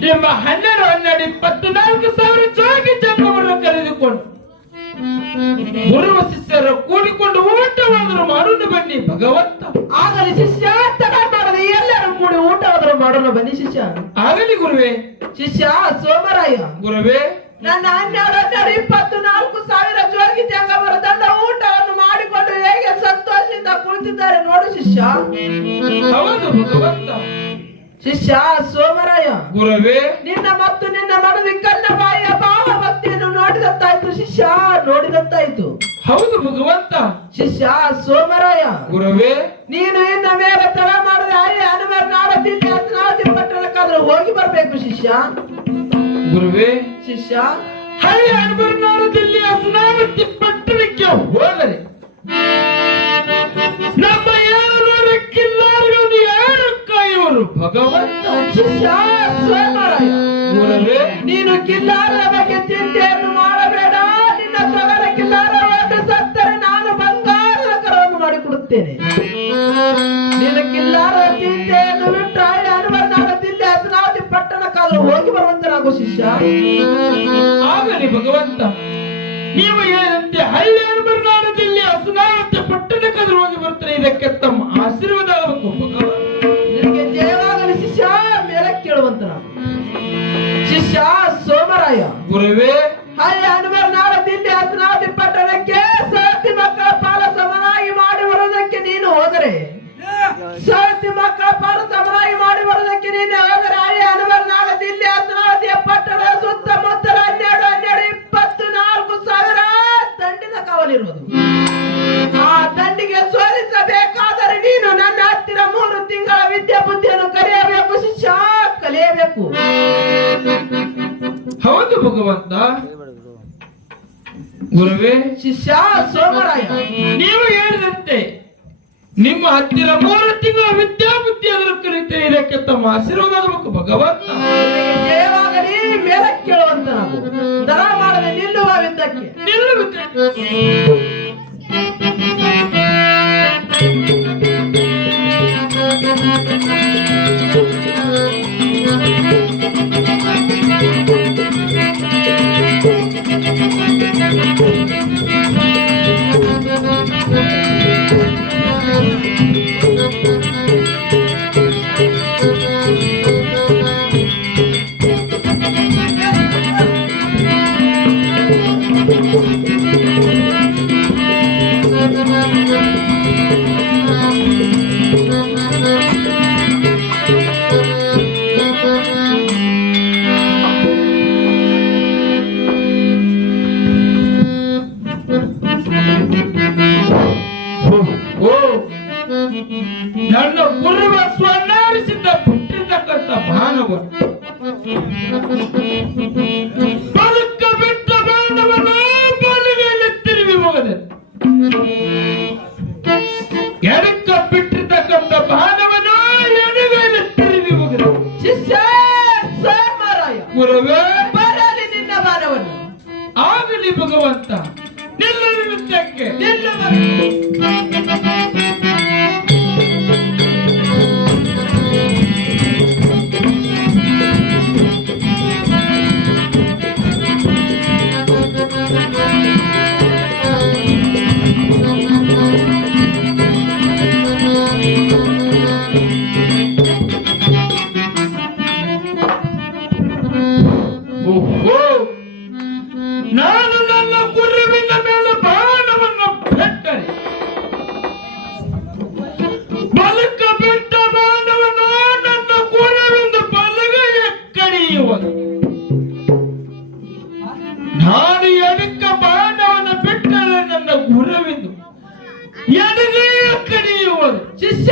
ನಿಮ್ಮ 12,24,000 ಜೋಗಿ ಜಂಗಮನ್ನು ಕರೆದುಕೊಂಡು ಗುರುವ ಶಿಷ್ಯರ ಕೂಡಿಕೊಂಡು ಊಟವಾದರೂ ಮಾಡೋಣ ಬನ್ನಿ ಭಗವಂತ. ಆಗಲಿ ಶಿಷ್ಯ, ತಡ ಮಾಡದೆ ಎಲ್ಲರೂ ಕೂಡಿ ಊಟವಾದರೂ ಮಾಡೋಣ ಬನ್ನಿ ಶಿಷ್ಯ. ಆಗಲಿ ಗುರುವೇ. ಶಿಷ್ಯ ಸೋಮರಾಯ, ಗುರುವೇ, ನನ್ನ 12,24,000 ಜೋಗಿ ಜಂಗಮರ ತಂಡ ಊಟವನ್ನು ಮಾಡಿಕೊಂಡು ಹೇಗೆ ಸಂತೋಷದಿಂದ ಕುಳಿತಿದ್ದಾರೆ ನೋಡು ಶಿಷ್ಯ. ಹೌದು ಭಗವಂತ. ಶಿಷ್ಯ ಸೋಮರಾಯ, ಗುರುವೇ, ನಿನ್ನ ಮತ್ತು ನಿನ್ನ ಮನದಿ ಕನ್ನಬಾಯಿಯ ಭಾವ ಭಕ್ತಿಯನ್ನು ನೋಡಿದಂತಾಯ್ತು ಶಿಷ್ಯ. ಶಿಷ್ಯ ನೋಡಿದಂತಾಯ್ತು. ಹೌದು ಭಗವಂತ. ಶಿಷ್ಯ ಸೋಮರಾಯ, ಗುರುವೇ, ನೀನು ಇನ್ನ ಮೇಲೆ ತಡ ಮಾಡದೆ ಅಲ್ಲಿ ಹನುಮಾನ ನಾಡದಿಲ್ಲಿ ಹತ್ತನಾವತಿ ಪಟ್ಟಣಕ್ಕಾದ್ರೂ ಹೋಗಿ ಬರ್ಬೇಕು ಶಿಷ್ಯ. ಗುರುವೇ, ಶಿಷ್ಯ ಹಳ್ಳಿ ಅನುಬರ್ನಾಳದಲ್ಲಿ ಹಸನಾವತಿ ಪಟ್ಟಣಕ್ಕೆ ಹೋದರೆ ನಮ್ಮ 700 ಕಿಲ್ಲಾರಿಗಳನ್ನು ಯಾರು ಕಾಯುವರು ಭಗವಂತ? ಶಿಷ್ಯ ಸೋಮರಾಯ, ಗುರುವೇ, ನೀನು ಕಿಲ್ಲಾರರ ಬಗ್ಗೆ ಚಿಂತೆಯನ್ನು ಮಾಡಬೇಡ. ನಿನ್ನ ತೊಗರ ಕಿಲ್ಲಾರವನ್ನು ಸತ್ತರೆ ನಾನು ಬಂಗಾರದ ಕರವನ್ನು ಮಾಡಿಕೊಡುತ್ತೇನೆ. ನೀನು ಕಿಲ್ಲಾರರ ಚಿಂತೆಯನ್ನು ಬಿಟ್ಟು ಅಲ್ಲಿ ಹನುಮನಾಡದಿಲ್ಲಿ ಹಸನಾವತಿ ಪಟ್ಟಣಕ್ಕಾದ್ರೂ ಹೋಗಿ ಬರುವಂತನಾಗು ಶಿಷ್ಯ. ಆಗಲಿ ಭಗವಂತ, ನೀವು ಹೇಳಿದಂತೆ ಹಳ್ಳಿ ಅನುಬರ್ನಾಳದಲ್ಲಿ ಹಸನಾವತಿ ಪಟ್ಟಣಕ್ಕಾದ್ರೂ ಹೋಗಿ ಬರ್ತಾರೆ. ಇದಕ್ಕೆ ತಮ್ಮ ಆಶೀರ್ವಾದ ಆಗಬೇಕು ಭಗವಂತ. ನಿನಗೆ ಜಯವಾಗಲಿ ಶಿಷ್ಯ. ಮೇಲೆ ಕೇಳುವಂತನಾಗು ಶಿಷ್ಯ ಸೋಮರಾಯ. ಗುರುವೇ, ಹಳ್ಳಿ ಹನುಮನಾಡದಿಲ್ಲಿ ಹಸನಾವತಿ ಪಟ್ಟಣಕ್ಕೆ ಸರತಿ ಮಕ್ಕಳ ಪಾಲ ಸಮನಾಗಿ ಮಾಡಿ ಬರುವುದಕ್ಕೆ ನೀನು ಹೋದರೆ, ಸರತಿ ಮಕ್ಕಳ ಪಾಲ ಸಮನಾಗಿ ಮಾಡಿ ಬರುವುದಕ್ಕೆ ನೀನು ಹೋದರೆ ಹಳ್ಳಿ ಹನುಮನಾಡದಿಲ್ಲಿ ಹಸನಾವತಿಯ ಪಟ್ಟಣ ಸುತ್ತಮುತ್ತಲ 24,000 ದಂಡಿನ ಕಾವಲಿರುವುದು. ಆ ದಂಡಿಗೆ ಸೋಲಿಸಬೇಕಾದರೆ ನೀನು ನನ್ನ ಹತ್ತಿರ 3 ತಿಂಗಳ ವಿದ್ಯೆ ಬುದ್ಧಿಯನ್ನು ಕಲಿಯಬೇಕು ಶಿಷ್ಯ, ಕಲಿಯಬೇಕು. ಹೌದು ಭಗವಂತ. ಗುರುವೇ, ಶಿಷ್ಯ ಸೋಮರಾಯ, ನೀವು ಹೇಳಿದಂತೆ ನಿಮ್ಮ ಹತ್ತಿರ 3 ತಿಂಗಳ ವಿದ್ಯಾಬುದ್ಧಿ ಅದನ್ನು ಕಲಿತೇನೆ. ಇದಕ್ಕೆ ತಮ್ಮ ಆಶೀರ್ವಾದ ಆಗಬೇಕು ಭಗವಂತ. ನಿನಗೆ ಜಯವಾಗಲಿ. ಮೇಲೆ ಕೇಳುವಂತನಾಗು. ದರ ಮಾಡದೆ ನಿಲ್ಲುವ ಯುದ್ಧಕ್ಕೆ. ನಿಲ್ಲುತ್ತೆ. ನನ್ನ ಗುರುವ ಸ್ವರ್ಣಾರಿಸಿದ್ದ ಬಿಟ್ಟಿರ್ತಕ್ಕಂಥ ಬಾಣವನ್ನು ಬದುಕ ಬಿಟ್ಟ ಬಾಣವನ್ನು ಬಲಗೈಲಿ ತಿರುಗಿ ಹೋಗದೆ, ಎಡಕ್ಕ ಬಿಟ್ಟಿರ್ತಕ್ಕಂಥ ಬಾಣವನ್ನು ಎಡಗೈಲಿ ತಿರುಗಿ ಹೋಗದೆ. ಶಿಷ್ಯ ಸೋಮರಾಯ, ಗುರುವೇ, ಬರಲಿ ನಿನ್ನ ಬಾಣವನ್ನು. ಆಗಲಿ ಭಗವಂತ. ನಿಲ್ಲಲು ನೃತ್ಯಕ್ಕೆ ನಿಲ್ಲುವ ನಾನು ನನ್ನ ಗುರುವಿನ ಮೇಲೆ ಬಾಣವನ್ನು ಬಿಟ್ಟರೆ, ಬಲಕ ಬಿಟ್ಟ ಬಾಣವನ್ನು ನನ್ನ ಗುರುವಿನ ಬಲಗೈಯ ಕಡಿಯುವುದು. ನಾನು ಎಡಕ್ಕ ಬಾಣವನ್ನು ಬಿಟ್ಟರೆ ನನ್ನ ಗುರುವಿನ ಎಡಗೈಯ ಕಡಿಯುವುದು. ಶಿಷ್ಯ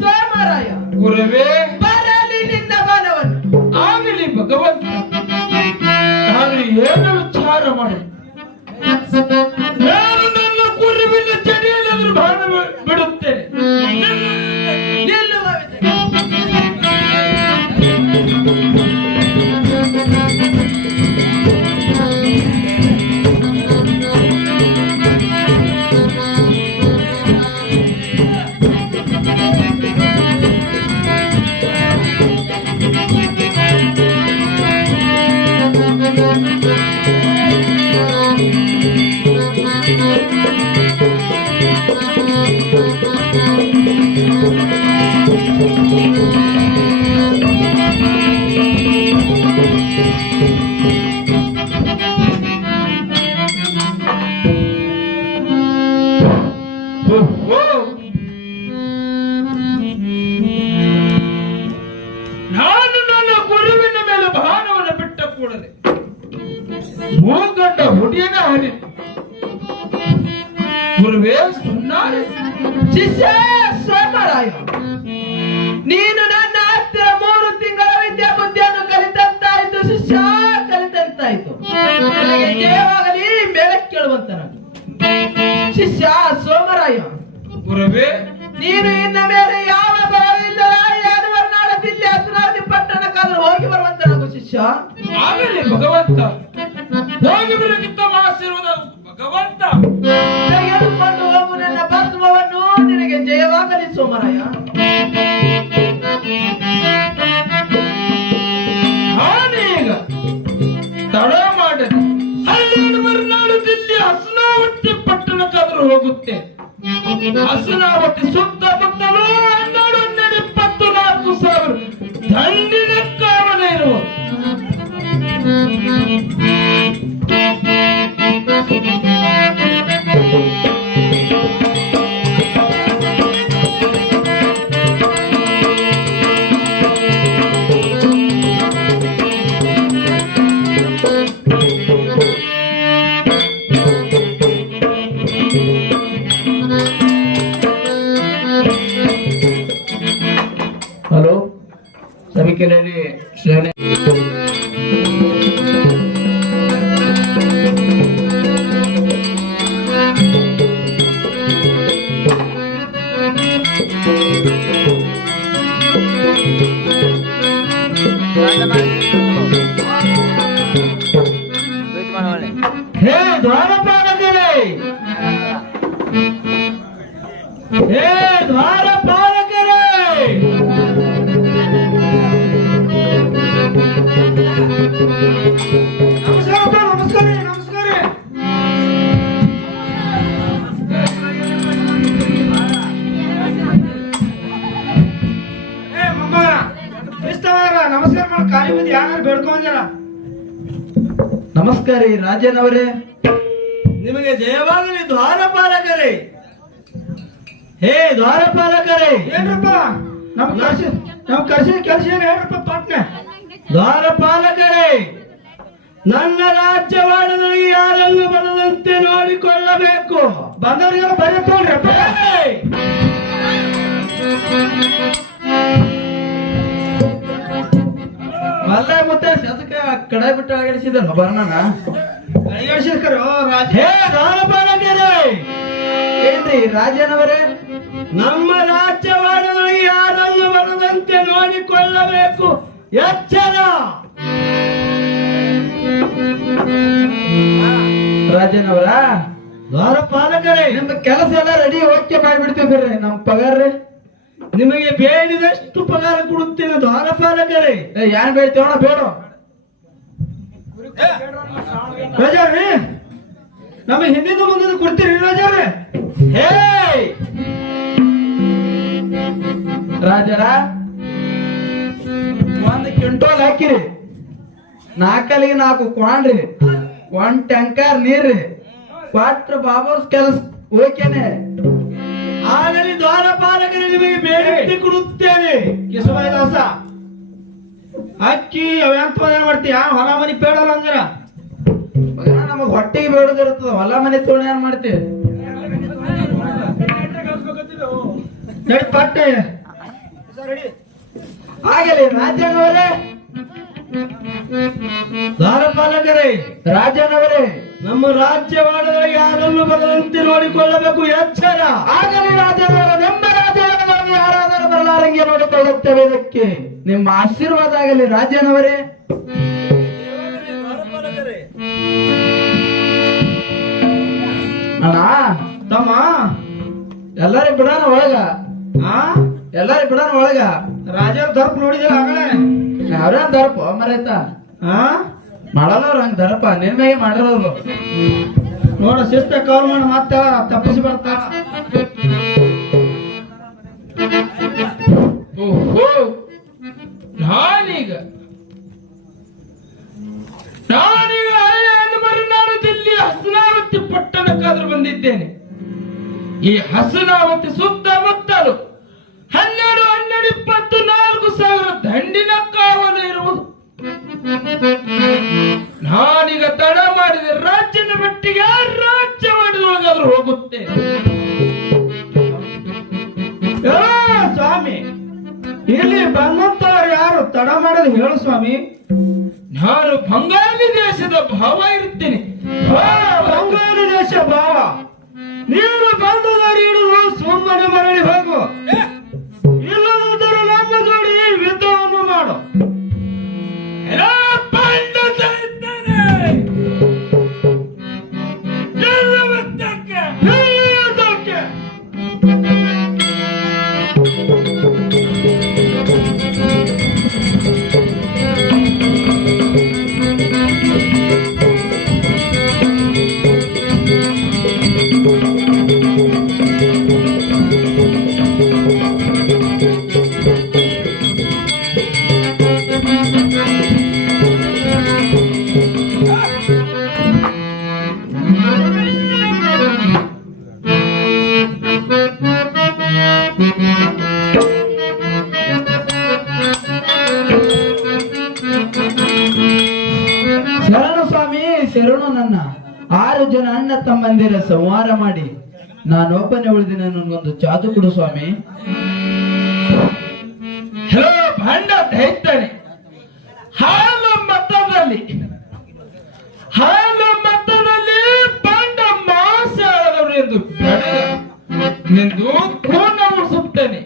ಸೋಮರಾಯ, ಗುರುವೇ, ಬರಲಿ ನಿನ್ನ ಬಾಣವನ್ನು. ಆಗಲಿ ಭಗವಂತ. ನಾನು ಏನು ವಿಚಾರ ಮಾಡಿ ನಾನು ನನ್ನ ಗುರುವಿನ ಚಡಿಯಲ್ಲಿ ಬಾಣ ಬಿಡುತ್ತೇನೆ. ನಿಲ್ಲುವ ಕೋಟಿಯನ್ನು ಹರಿತು. ಗುರುವೇ ಸುನ್ನಾರಿ ಶಿಷ್ಯ ಸೋಮರಾಯ, ನೀನು ನನ್ನ ಹತ್ತಿರ 3 ತಿಂಗಳ ವಿದ್ಯಾ ಬುದ್ಧಿಯನ್ನು ಕಲಿತಂತಾಯ್ತು. ಶಿಷ್ಯ ಕಲಿತಂತಾಯ್ತು. ನನಗೆ ಜಯವಾಗಲಿ, ಮೇಲೆ ಕೇಳುವಂತ ನಾನು ಶಿಷ್ಯ ಸೋಮರಾಯ. ಗುರುವೇ ನೀನು ಇನ್ನ ಮೇಲೆ ಯಾವ ಬರವಿಲ್ಲ, ಏನು ಬರ್ನಾಡ ದಿಲ್ಲಿ ಹಸುರಾವತಿ ಪಟ್ಟಣಕ್ಕಾದ್ರೂ ಹೋಗಿ ಬರುವಂತ ನಾನು ಶಿಷ್ಯ. ಆಗಲಿ ಭಗವಂತ, ಹೋಗಿ ಬರಲಿಕ್ಕಿಂತ ಆಶೀರ್ವಾದ ಭಗವಂತ. ತೆಗೆದುಕೊಂಡು ಹೋಗು ನನ್ನ ಭಸ್ಮವನ್ನು, ನಿನಗೆ ಜಯವಾಗಲಿ ಸೋಮರಾಯ. ನಾನೀಗ ತಡ ಮಾಡದೆ ಹನ್ನೆರಡು ಮರುನಾಡು ದಿಲ್ಲಿ ಹಸನಾವತಿ ಪಟ್ಟಣಕ್ಕಾದ್ರೂ ಹೋಗುತ್ತೆ. ಹಸನಾವತಿ ಸುತ್ತಮುತ್ತಲೂ 12,24,000 ದಂಡಿನ ಕಾವಲ ಇರುವ हेलो, सभी के लिए शहर ಹೇ ದ್ವಾರಪಾಲಕರೇ, ಹೇ ದ್ವಾರಪಾಲಕರೇ, ನಮಸ್ಕಾರಪ್ಪ, ನಮಸ್ಕಾರ, ನಮಸ್ಕಾರ. ನಮಸ್ಕಾರ ಮಾಡಿ ಕಾಲಿ ಬಂದು ಯಾರು ಬೇಡ್ಕೊಂಡ್ಯಾರ. ನಮಸ್ಕಾರ ರೀ ರಾಜನವರೇ, ನಿಮಗೆ ಜಯವಾಗಲಿ ದ್ವಾರಪಾಲಕರೇ. ಹೇ ದ್ವಾರಪಾಲಕರೇ, ಏನ್ರಪ್ಪ ನಮ್ ಕರ್ಸಿ ಕೆಲಸ ಏನ್ ಹೇಳ್ರಪ್ಪ ಪಾಟ್ನೆ. ದ್ವಾರಪಾಲಕರೇ, ನನ್ನ ರಾಜ್ಯವಾಡದಲ್ಲಿ ಯಾರನ್ನು ಬರದಂತೆ ನೋಡಿಕೊಳ್ಳಬೇಕು. ಬಂದವರಿಗೆಲ್ಲ ಬರೀ ತೋಳ್ರಪ್ಪ. ಮಲ್ಲ ಮತ್ತೆ ಶಾಸಕ ಕಡೆ ಬಿಟ್ಟು ಅಳಗಡಿಸಿದ ಬರ್ಣನ ಕೈಗಡಿಸಿದ್ರು ರಾಜ. ಹೇ ದ್ವಾರಪಾಲಕರೇ, ಏನ್ರಿ ರಾಜನವರೇ, ನಮ್ಮ ರಾಜ್ಯವಾಡದಲ್ಲಿ ಯಾರನ್ನು ಬರದಂತೆ ನೋಡಿಕೊಳ್ಳಬೇಕು, ಎಚ್ಚರ. ರಾಜನವರ ದ್ವಾರಪಾಲಕರೇ, ನಿಮ್ಮ ಕೆಲಸ ಎಲ್ಲ ರೆಡಿ ಓಕೆ ಮಾಡಿಬಿಡ್ತೀವಿ. ನಮ್ ಪಗಾರ ನಿಮಗೆ ಬೇಡಿದಷ್ಟು ಪಗಾರ ಕೊಡುತ್ತೇನೆ ದ್ವಾರಪಾಲಕರೇ. ಯಾನ್ ಬೇಡ್ತೇವಣ ಬೇಡ ರಾಜಾವ್ರಿ, ನಮಗೆ ಹಿಂದಿನ ಮುಂದೆ ಕೊಡ್ತೀರಿ ರಾಜಾವ್ರೆ. ಹೇ ರಾಜರ, 1 ಕ್ವಿಂಟೋಲ್ ಹಾಕಿರಿ, 4 4 ಕ್ವಾಂಡ್ರಿ, 1 ಟ್ಯಾಂಕರ್ ನೀರ್ರಿ, ಕ್ವಾಟ್ರ್ ಬಾಬರ್ಸ್ ಕೆಲಸ ಓಕೆನೆ. ಆಗಲಿ ದ್ವಾರಪಾಲಕರು, ನಿಮಗೆ ಬೇಡಿಕೆ ಕೊಡುತ್ತೇನೆ. ಕಿಸುಬಾಯಿ ದಾಸ, ಅಕ್ಕಿ ಅವಂತ ಮಾಡ್ತೀಯ, ಹೊಲ ಮನಿ ಬೇಡಲ್ಲ ಅಂದಿರ. ನಮಗ್ ಹೊಟ್ಟೆಗೆ ಬೇಡದಿರ್ತದ, ಹೊಲ ಮನೆ ತೋಣ ಏನ್ ಮಾಡ್ತೀವಿ. ನಡಿ ಪಟ್ಟೆ. ಆಗಲಿ ರಾಜನವರೇ, ದ್ವಾರಪಾಲಕರೇ, ರಾಜನವರೇ, ನಮ್ಮ ರಾಜ್ಯವಾಡದ ಯಾರನ್ನು ಬರದಂತೆ ನೋಡಿಕೊಳ್ಳಬೇಕು, ಎಚ್ಚರ. ಆಗಲಿ ರಾಜನವರ, ನಮ್ಮ ರಾಜ್ಯವಾಡದಲ್ಲಿ ಯಾರಾದರೂ ಬರಲಾರಂಗೆ ನೋಡಿಕೊಳ್ಳುತ್ತೇವೆ. ಇದಕ್ಕೆ ನಿಮ್ಮ ಆಶೀರ್ವಾದ ಆಗಲಿ ರಾಜನವರೇ. ಅಣ್ಣ ತಮ್ಮ, ಎಲ್ಲಾರಿ ಬಿಡಾನ ಒಳಗ, ಎಲ್ಲಾರಿ ಬಿಡಾನ ಒಳಗ. ರಾಜರ ದರ್ಪ ನೋಡಿದಿಲ್ಲ ಆಗಲೇ. ಅವ್ರೇನ್ ದರ್ಪ ಮರೈತ ಮಾಡಲ್ಲವ್ರು ಹಂಗ ದರ್ಪ, ನಿನ್ಮೇಗೆ ಮಾಡಿರೋರು. ನೋಡ ಶಿಸ್ತ ಕಾಲ್ ಮಾಡಿ ಮತ್ತೆ ತಪ್ಪಿಸಿ ಬರ್ತಾರ. ಓಹೋ, ನಾನೀಗ ಮರುನಾಡು ದಿಲ್ಲಿ ಹಸನಾವತಿ ಪಟ್ಟಣಕ್ಕಾದ್ರೂ ಬಂದಿದ್ದೇನೆ. ಈ ಹಸನಾವತಿ ಸುತ್ತಮುತ್ತಲು 12,24,000 ದಂಡಿನ ಕಾವಲು ಇರುವುದು. ನಾನೀಗ ತಡ ಮಾಡಿದೆ ರಾಜ್ಯನ ತಡ ಮಾಡಲು ಹೇಳು ಸ್ವಾಮಿ. ನಾನು ಬಂಗಾಳಿ ದೇಶದ ಭಾವ ಇರುತ್ತೇನೆ. ಬಂಗಾಳಿ ದೇಶ ಭಾವ, ನೀನು ಬಂದು ಹಿಡಿದು ಸುಮ್ಮನೆ ಮರಳಿ ಹೋಗು, ಇಲ್ಲದಿದ್ದರೆ ನಮ್ಮ ಜೋಡಿ ಯುದ್ಧವನ್ನು ಮಾಡು. ಎಲ್ಲ ಪಂಡಿತ ಇದ್ದಾನೆ. ಎಲ್ಲ ಯುದ್ಧಕ್ಕೆ, ಎಲ್ಲ ಯುದ್ಧಕ್ಕೆ. ಶರಣು ಸ್ವಾಮಿ, ಶರಣು. ನನ್ನ 6 ಜನ ಅಣ್ಣ ತಮ್ಮಂದಿರ ಸಂಹಾರ ಮಾಡಿ ನಾನೊಬ್ಬನೇ ಉಳಿದಿನ, ನನಗೊಂದು ಚಾದು ಕೊಡು ಸ್ವಾಮಿ. ಹಲೋ ಭಂಡ ದೈತಾನೆ. ಹಾಲು ಮತದಲ್ಲಿ ಬಂಡ ಮಾಸಾಳದವರು ಎಂದು ನಿಂದು ಕೋನ ಉಳಿಸುತ್ತೇನೆ.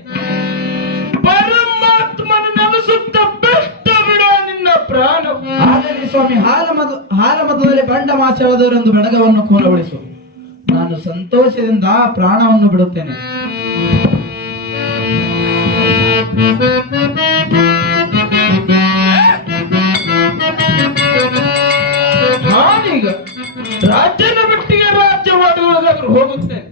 ಪರಮಾತ್ಮನ ನೆನೆಸುತ್ತ ಬೆಟ್ಟ ಬಿಡುವ ನಿನ್ನ ಪ್ರಾಣ. ಆಗಲಿ ಸ್ವಾಮಿ, ಹಾಲ ಮತದಲ್ಲಿ ಬಂಡ ಮಾಸಾಳದವರೆಂದು ಬೆಳಗವನ್ನು ಕೋಲಗೊಳಿಸು. ನಾನು ಸಂತೋಷದಿಂದ ಪ್ರಾಣವನ್ನು ಬಿಡುತ್ತೇನೆ. ನಾನೀಗ ರಾಜ್ಯದ ಮಟ್ಟಿಗೆ ರಾಜ್ಯವಾಡುವುದಾದ್ರೂ ಹೋಗುತ್ತೇನೆ.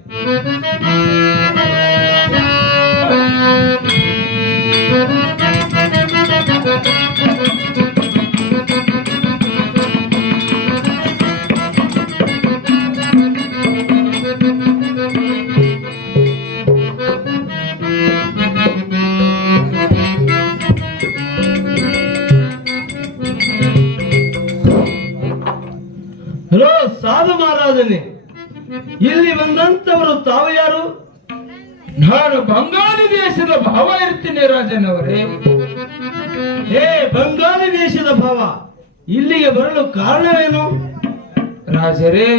ಹಲೋ ಸಾಧು ಮಹಾರಾಜನೇ, ಇಲ್ಲಿ ಬಂದಂತವರು ತಾವು ಯಾರು? ನಾನು ಬಂಗಾಳಿ ದೇಶದ ಭಾವ ಇರ್ತೀನಿ ರಾಜನವರೇ. ಹೇ ಬಂಗಾಳಿ ದೇಶದ ಭಾವ, ಇಲ್ಲಿಗೆ ಬರಲು ಕಾರಣವೇನು? ರಾಜರೇ,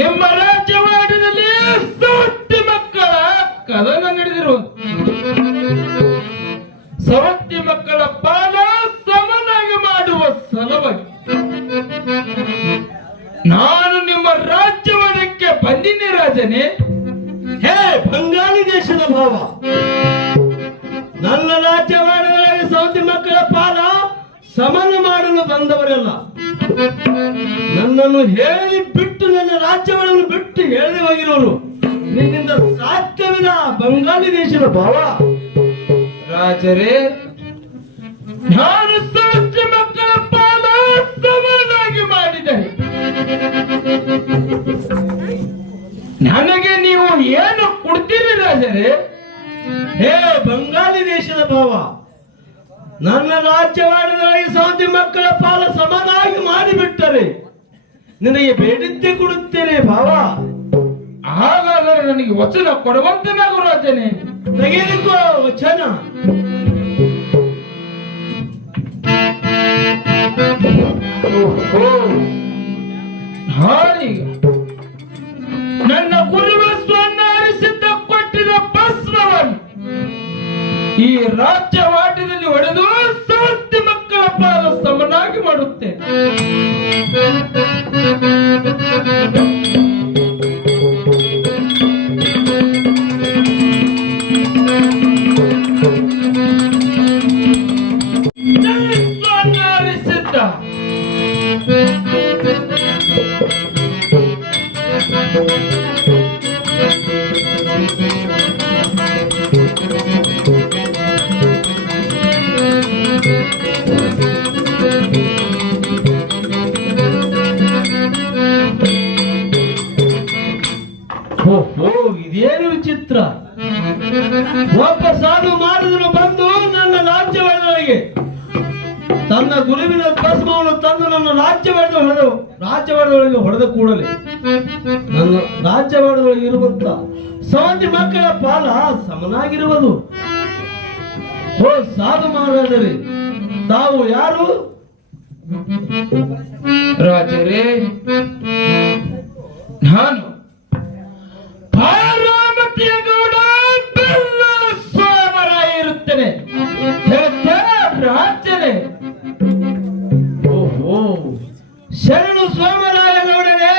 ನಿಮ್ಮ ರಾಜ್ಯವಾಡದಲ್ಲಿ ಸವತ್ತಿ ಮಕ್ಕಳ ಕದನ ನಡೆದಿರುವುದು. ಸವತ್ತಿ ಮಕ್ಕಳ ಪಾಲ ಸಮನಾಗಿ ಮಾಡುವ ಸಲುವಾಗಿ ನಾನು ನಿಮ್ಮ ರಾಜ್ಯವಾಡಕ್ಕೆ ಬಂದಿನಿ ರಾಜನೇ. ಹೇ ಬಂಗಾಳಿ ದೇಶದ ಭಾವ, ನನ್ನ ರಾಜ್ಯವಾಡದಲ್ಲಿ ಸೌತಿ ಮಕ್ಕಳ ಪಾಲ ಸಮನ ಮಾಡಲು ಬಂದವರಲ್ಲ. ನನ್ನನ್ನು ಹೇಳಿ ಬಿಟ್ಟು, ನನ್ನ ರಾಜ್ಯಗಳನ್ನು ಬಿಟ್ಟು ಹೇಳಿ ಹೋಗಿರೋರು ನಿನ್ನಿಂದ ಸಾಧ್ಯವಿಲ್ಲ ಬಂಗಾಳಿ ದೇಶದ ಭಾವ. ರಾಜರೇ, ನಾನು ಸವತ್ತಿ ಮಕ್ಕಳ ಪಾಲ ಸಮನಾಗಿ ಮಾಡಿದರೆ ನನಗೆ ನೀವು ಏನು ಕೊಡ್ತೀರಿ ರಾಜರೇ? ಹೇ ಬಂಗಾಳಿ ದೇಶದ ಭಾವ, ನನ್ನ ರಾಜ್ಯವಾಡದಲ್ಲಿ ಸೌದಿ ಮಕ್ಕಳ ಪಾಲ ಸಮನಾಗಿ ಮಾಡಿಬಿಟ್ಟರೆ ನಿನಗೆ ಬೇಡಿದ್ದೆ ಕೊಡುತ್ತೇನೆ ಭಾವ. ಹಾಗಾದರೆ ನನಗೆ ವಚನ ಕೊಡುವಂತೆ ನಾವು ರಾಜನೇ. ತೆಗೆದುಕೋ ವಚನ. ನಾನೀಗ ನನ್ನ ಗುರುವಸ್ವನ್ನ ಅರಿಸಿದ್ದ ಕೊಟ್ಟಿದ ಭಸ್ಮವನ್ನು ಈ ರಾಜ್ಯವಾಟದಲ್ಲಿ ಹೊಡೆದು ಸವತ್ತಿ ಮಕ್ಕಳ ಪಾಲ ಸಮನಾಗಿ ಮಾಡುತ್ತೇನೆ. ಅರಿಸಿದ್ದ ಇದೇನು ವಿಚಿತ್ರ. ಒಬ್ಬ ಸಾಧು ಮಾಡಿದ್ರು ಬಂದು ನನ್ನ ರಾಜ್ಯವಾಡದೊಳಗೆ ತನ್ನ ಗುರುವಿನ ಭಸ್ಮವನ್ನು ತಂದು ನನ್ನ ರಾಜ್ಯವಾಡದೊಳಗೆ ಹೊಡೆದ ಕೂಡಲೇ ನನ್ನ ರಾಜ್ಯವಾಡದೊಳಗೆ ಇರುವಂತ ಸೌಂದಿ ಮಕ್ಕಳ ಪಾಲ ಸಮನಾಗಿರುವುದು. ಓ ಸಾಧು ಮಹಾರಾಜರೇ, ತಾವು ಯಾರು? ರಾಜರೇ, ನಾನು ಪಾರ್ವತಿಯ ಗೌಡ ಬೆಲ್ಲ ಸೋಮರಾಯ ಇರುತ್ತೇನೆ. ರಾಜ್ಯನೇ. ಓಹೋ, ಶರಣು ಸೋಮರಾಯಗೌಡರೇ,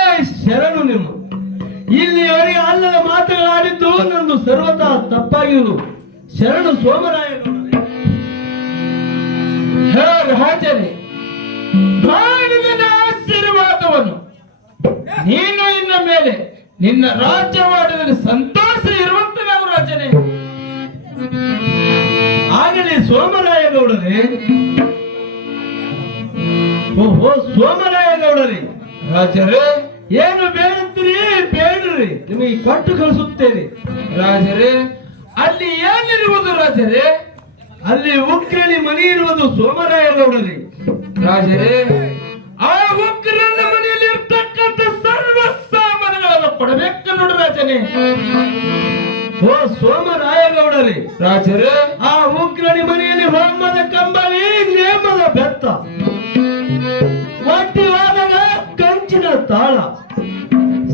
ಶರಣು ನಿಮ್ಮ. ಇಲ್ಲಿಯವರೆಗೆ ಅಲ್ಲದ ಮಾತುಗಳಾಡಿದ್ದು ನಂದು ಸರ್ವತಾ ತಪ್ಪಾಗಿರುವುದು. ಶರಣು ಸೋಮರಾಯಗೌಡರೇ. ರಾಜನೇ, ಮಾಡಿದ ಆಶೀರ್ವಾದವನ್ನು ನೀನು ಇನ್ನ ಮೇಲೆ ನಿನ್ನ ರಾಜ್ಯವಾಡದಲ್ಲಿ ಸಂತೋಷ ಇರುವಂತೆ ನಾವು ರಾಜನೇ. ಆಗಲಿ ಸೋಮರಾಯಗೌಡರೇ. ಓಹೋ, ಸೋಮರಾಯಗೌಡರೇ. ರಾಜರೇ, ಏನು ಬೇಡುತ್ತೀರಿ? ಬೇಡ್ರಿ, ನಿಮಗೆ ಕೊಟ್ಟು ಕಳಿಸುತ್ತೇನೆ. ರಾಜರೇ, ಅಲ್ಲಿ ಏನಿರುವುದು ರಾಜರೇ? ಅಲ್ಲಿ ಉಗ್ರಣಿ ಮನೆ ಇರುವುದು ಸೋಮರಾಯಗೌಡರೇ. ರಾಜರೇ, ಆ ಉಗ್ರನ ಮನೆಯಲ್ಲಿ ಇರ್ತಕ್ಕಂಥ ಸರ್ವ ಸಾಮಾನುಗಳನ್ನು ಕೊಡಬೇಕು ನೋಡು ರಾಜನೇ. ಓ ಸೋಮರಾಯಗೌಡರೇ. ರಾಜರೇ, ಆ ಉಗ್ರಣಿ ಮನೆಯಲ್ಲಿ ಹೋಮದ ಕಂಬಳಿ, ನೇಮದ ಬೆತ್ತ, ಒಟ್ಟಿವಾದಾಗ ಕಂಚಿನ ತಾಳ,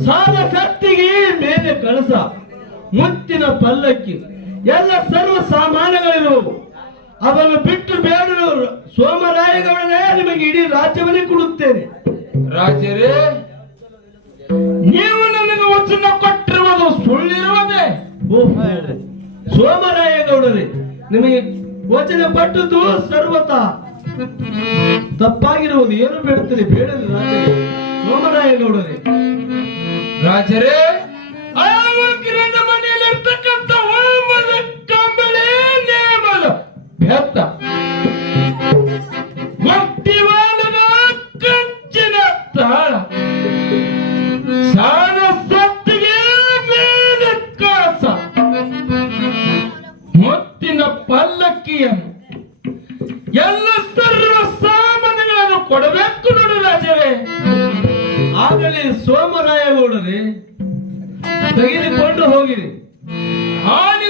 ಸಾಲ ಕತ್ತಿಗೆ ಮೇಲೆ ಕಳಸ, ಮುತ್ತಿನ ಪಲ್ಲಕ್ಕಿ, ಎಲ್ಲ ಸರ್ವ ಸಾಮಾನುಗಳಿರುವು. ಅವನು ಬಿಟ್ಟು ಬೇಡರು ಸೋಮರಾಯಗೌಡರೇ, ನಿಮಗೆ ಇಡೀ ರಾಜ್ಯವನ್ನೇ ಕೊಡುತ್ತೇನೆ. ರಾಜರೇ, ನೀವು ನನಗೆ ವಚನ ಕೊಟ್ಟಿರುವುದು ಸುಳ್ಳಿರುವುದೇ? ಓಹೋ, ಸೋಮರಾಯಗೌಡರೇ, ನಿಮಗೆ ವಚನ ಕೊಟ್ಟದ್ದು ಸರ್ವತಾ ತಪ್ಪಾಗಿರುವುದು. ಏನು ಬೇಡುತ್ತೀರಿ? ಬೇಡದು ರಾಜರೇ. ಸೋಮರಾಯಗೌಡರೇ. ರಾಜರೇ, ಆ ಉಗ್ರನ ಮನೆಯಲ್ಲಿ ಇರ್ತಕ್ಕಂಥ ಹೋಮದ ಕಂಬಳಿ, ನೇಮದ ಬೆತ್ತ, ಭಕ್ತಿವಾದದ ಕಂಚಿನ ತಾಳ, ಸಾಲ ಸತ್ತಿಗೆ ಮೇಲೆ ಕಾಸ, ಮುತ್ತಿನ ಪಲ್ಲಕ್ಕಿಯನ್ನು, ಎಲ್ಲ ಸರ್ವ ಸಾಮಾನುಗಳನ್ನು ಕೊಡಬೇಕು ನೋಡು ರಾಜರೇ. ಆಗಲಿ ಸೋಮರಾಯಗೌಡರೇ, ತೆಗೆದುಕೊಂಡು ಹೋಗಿರಿ. ಹಾನಿ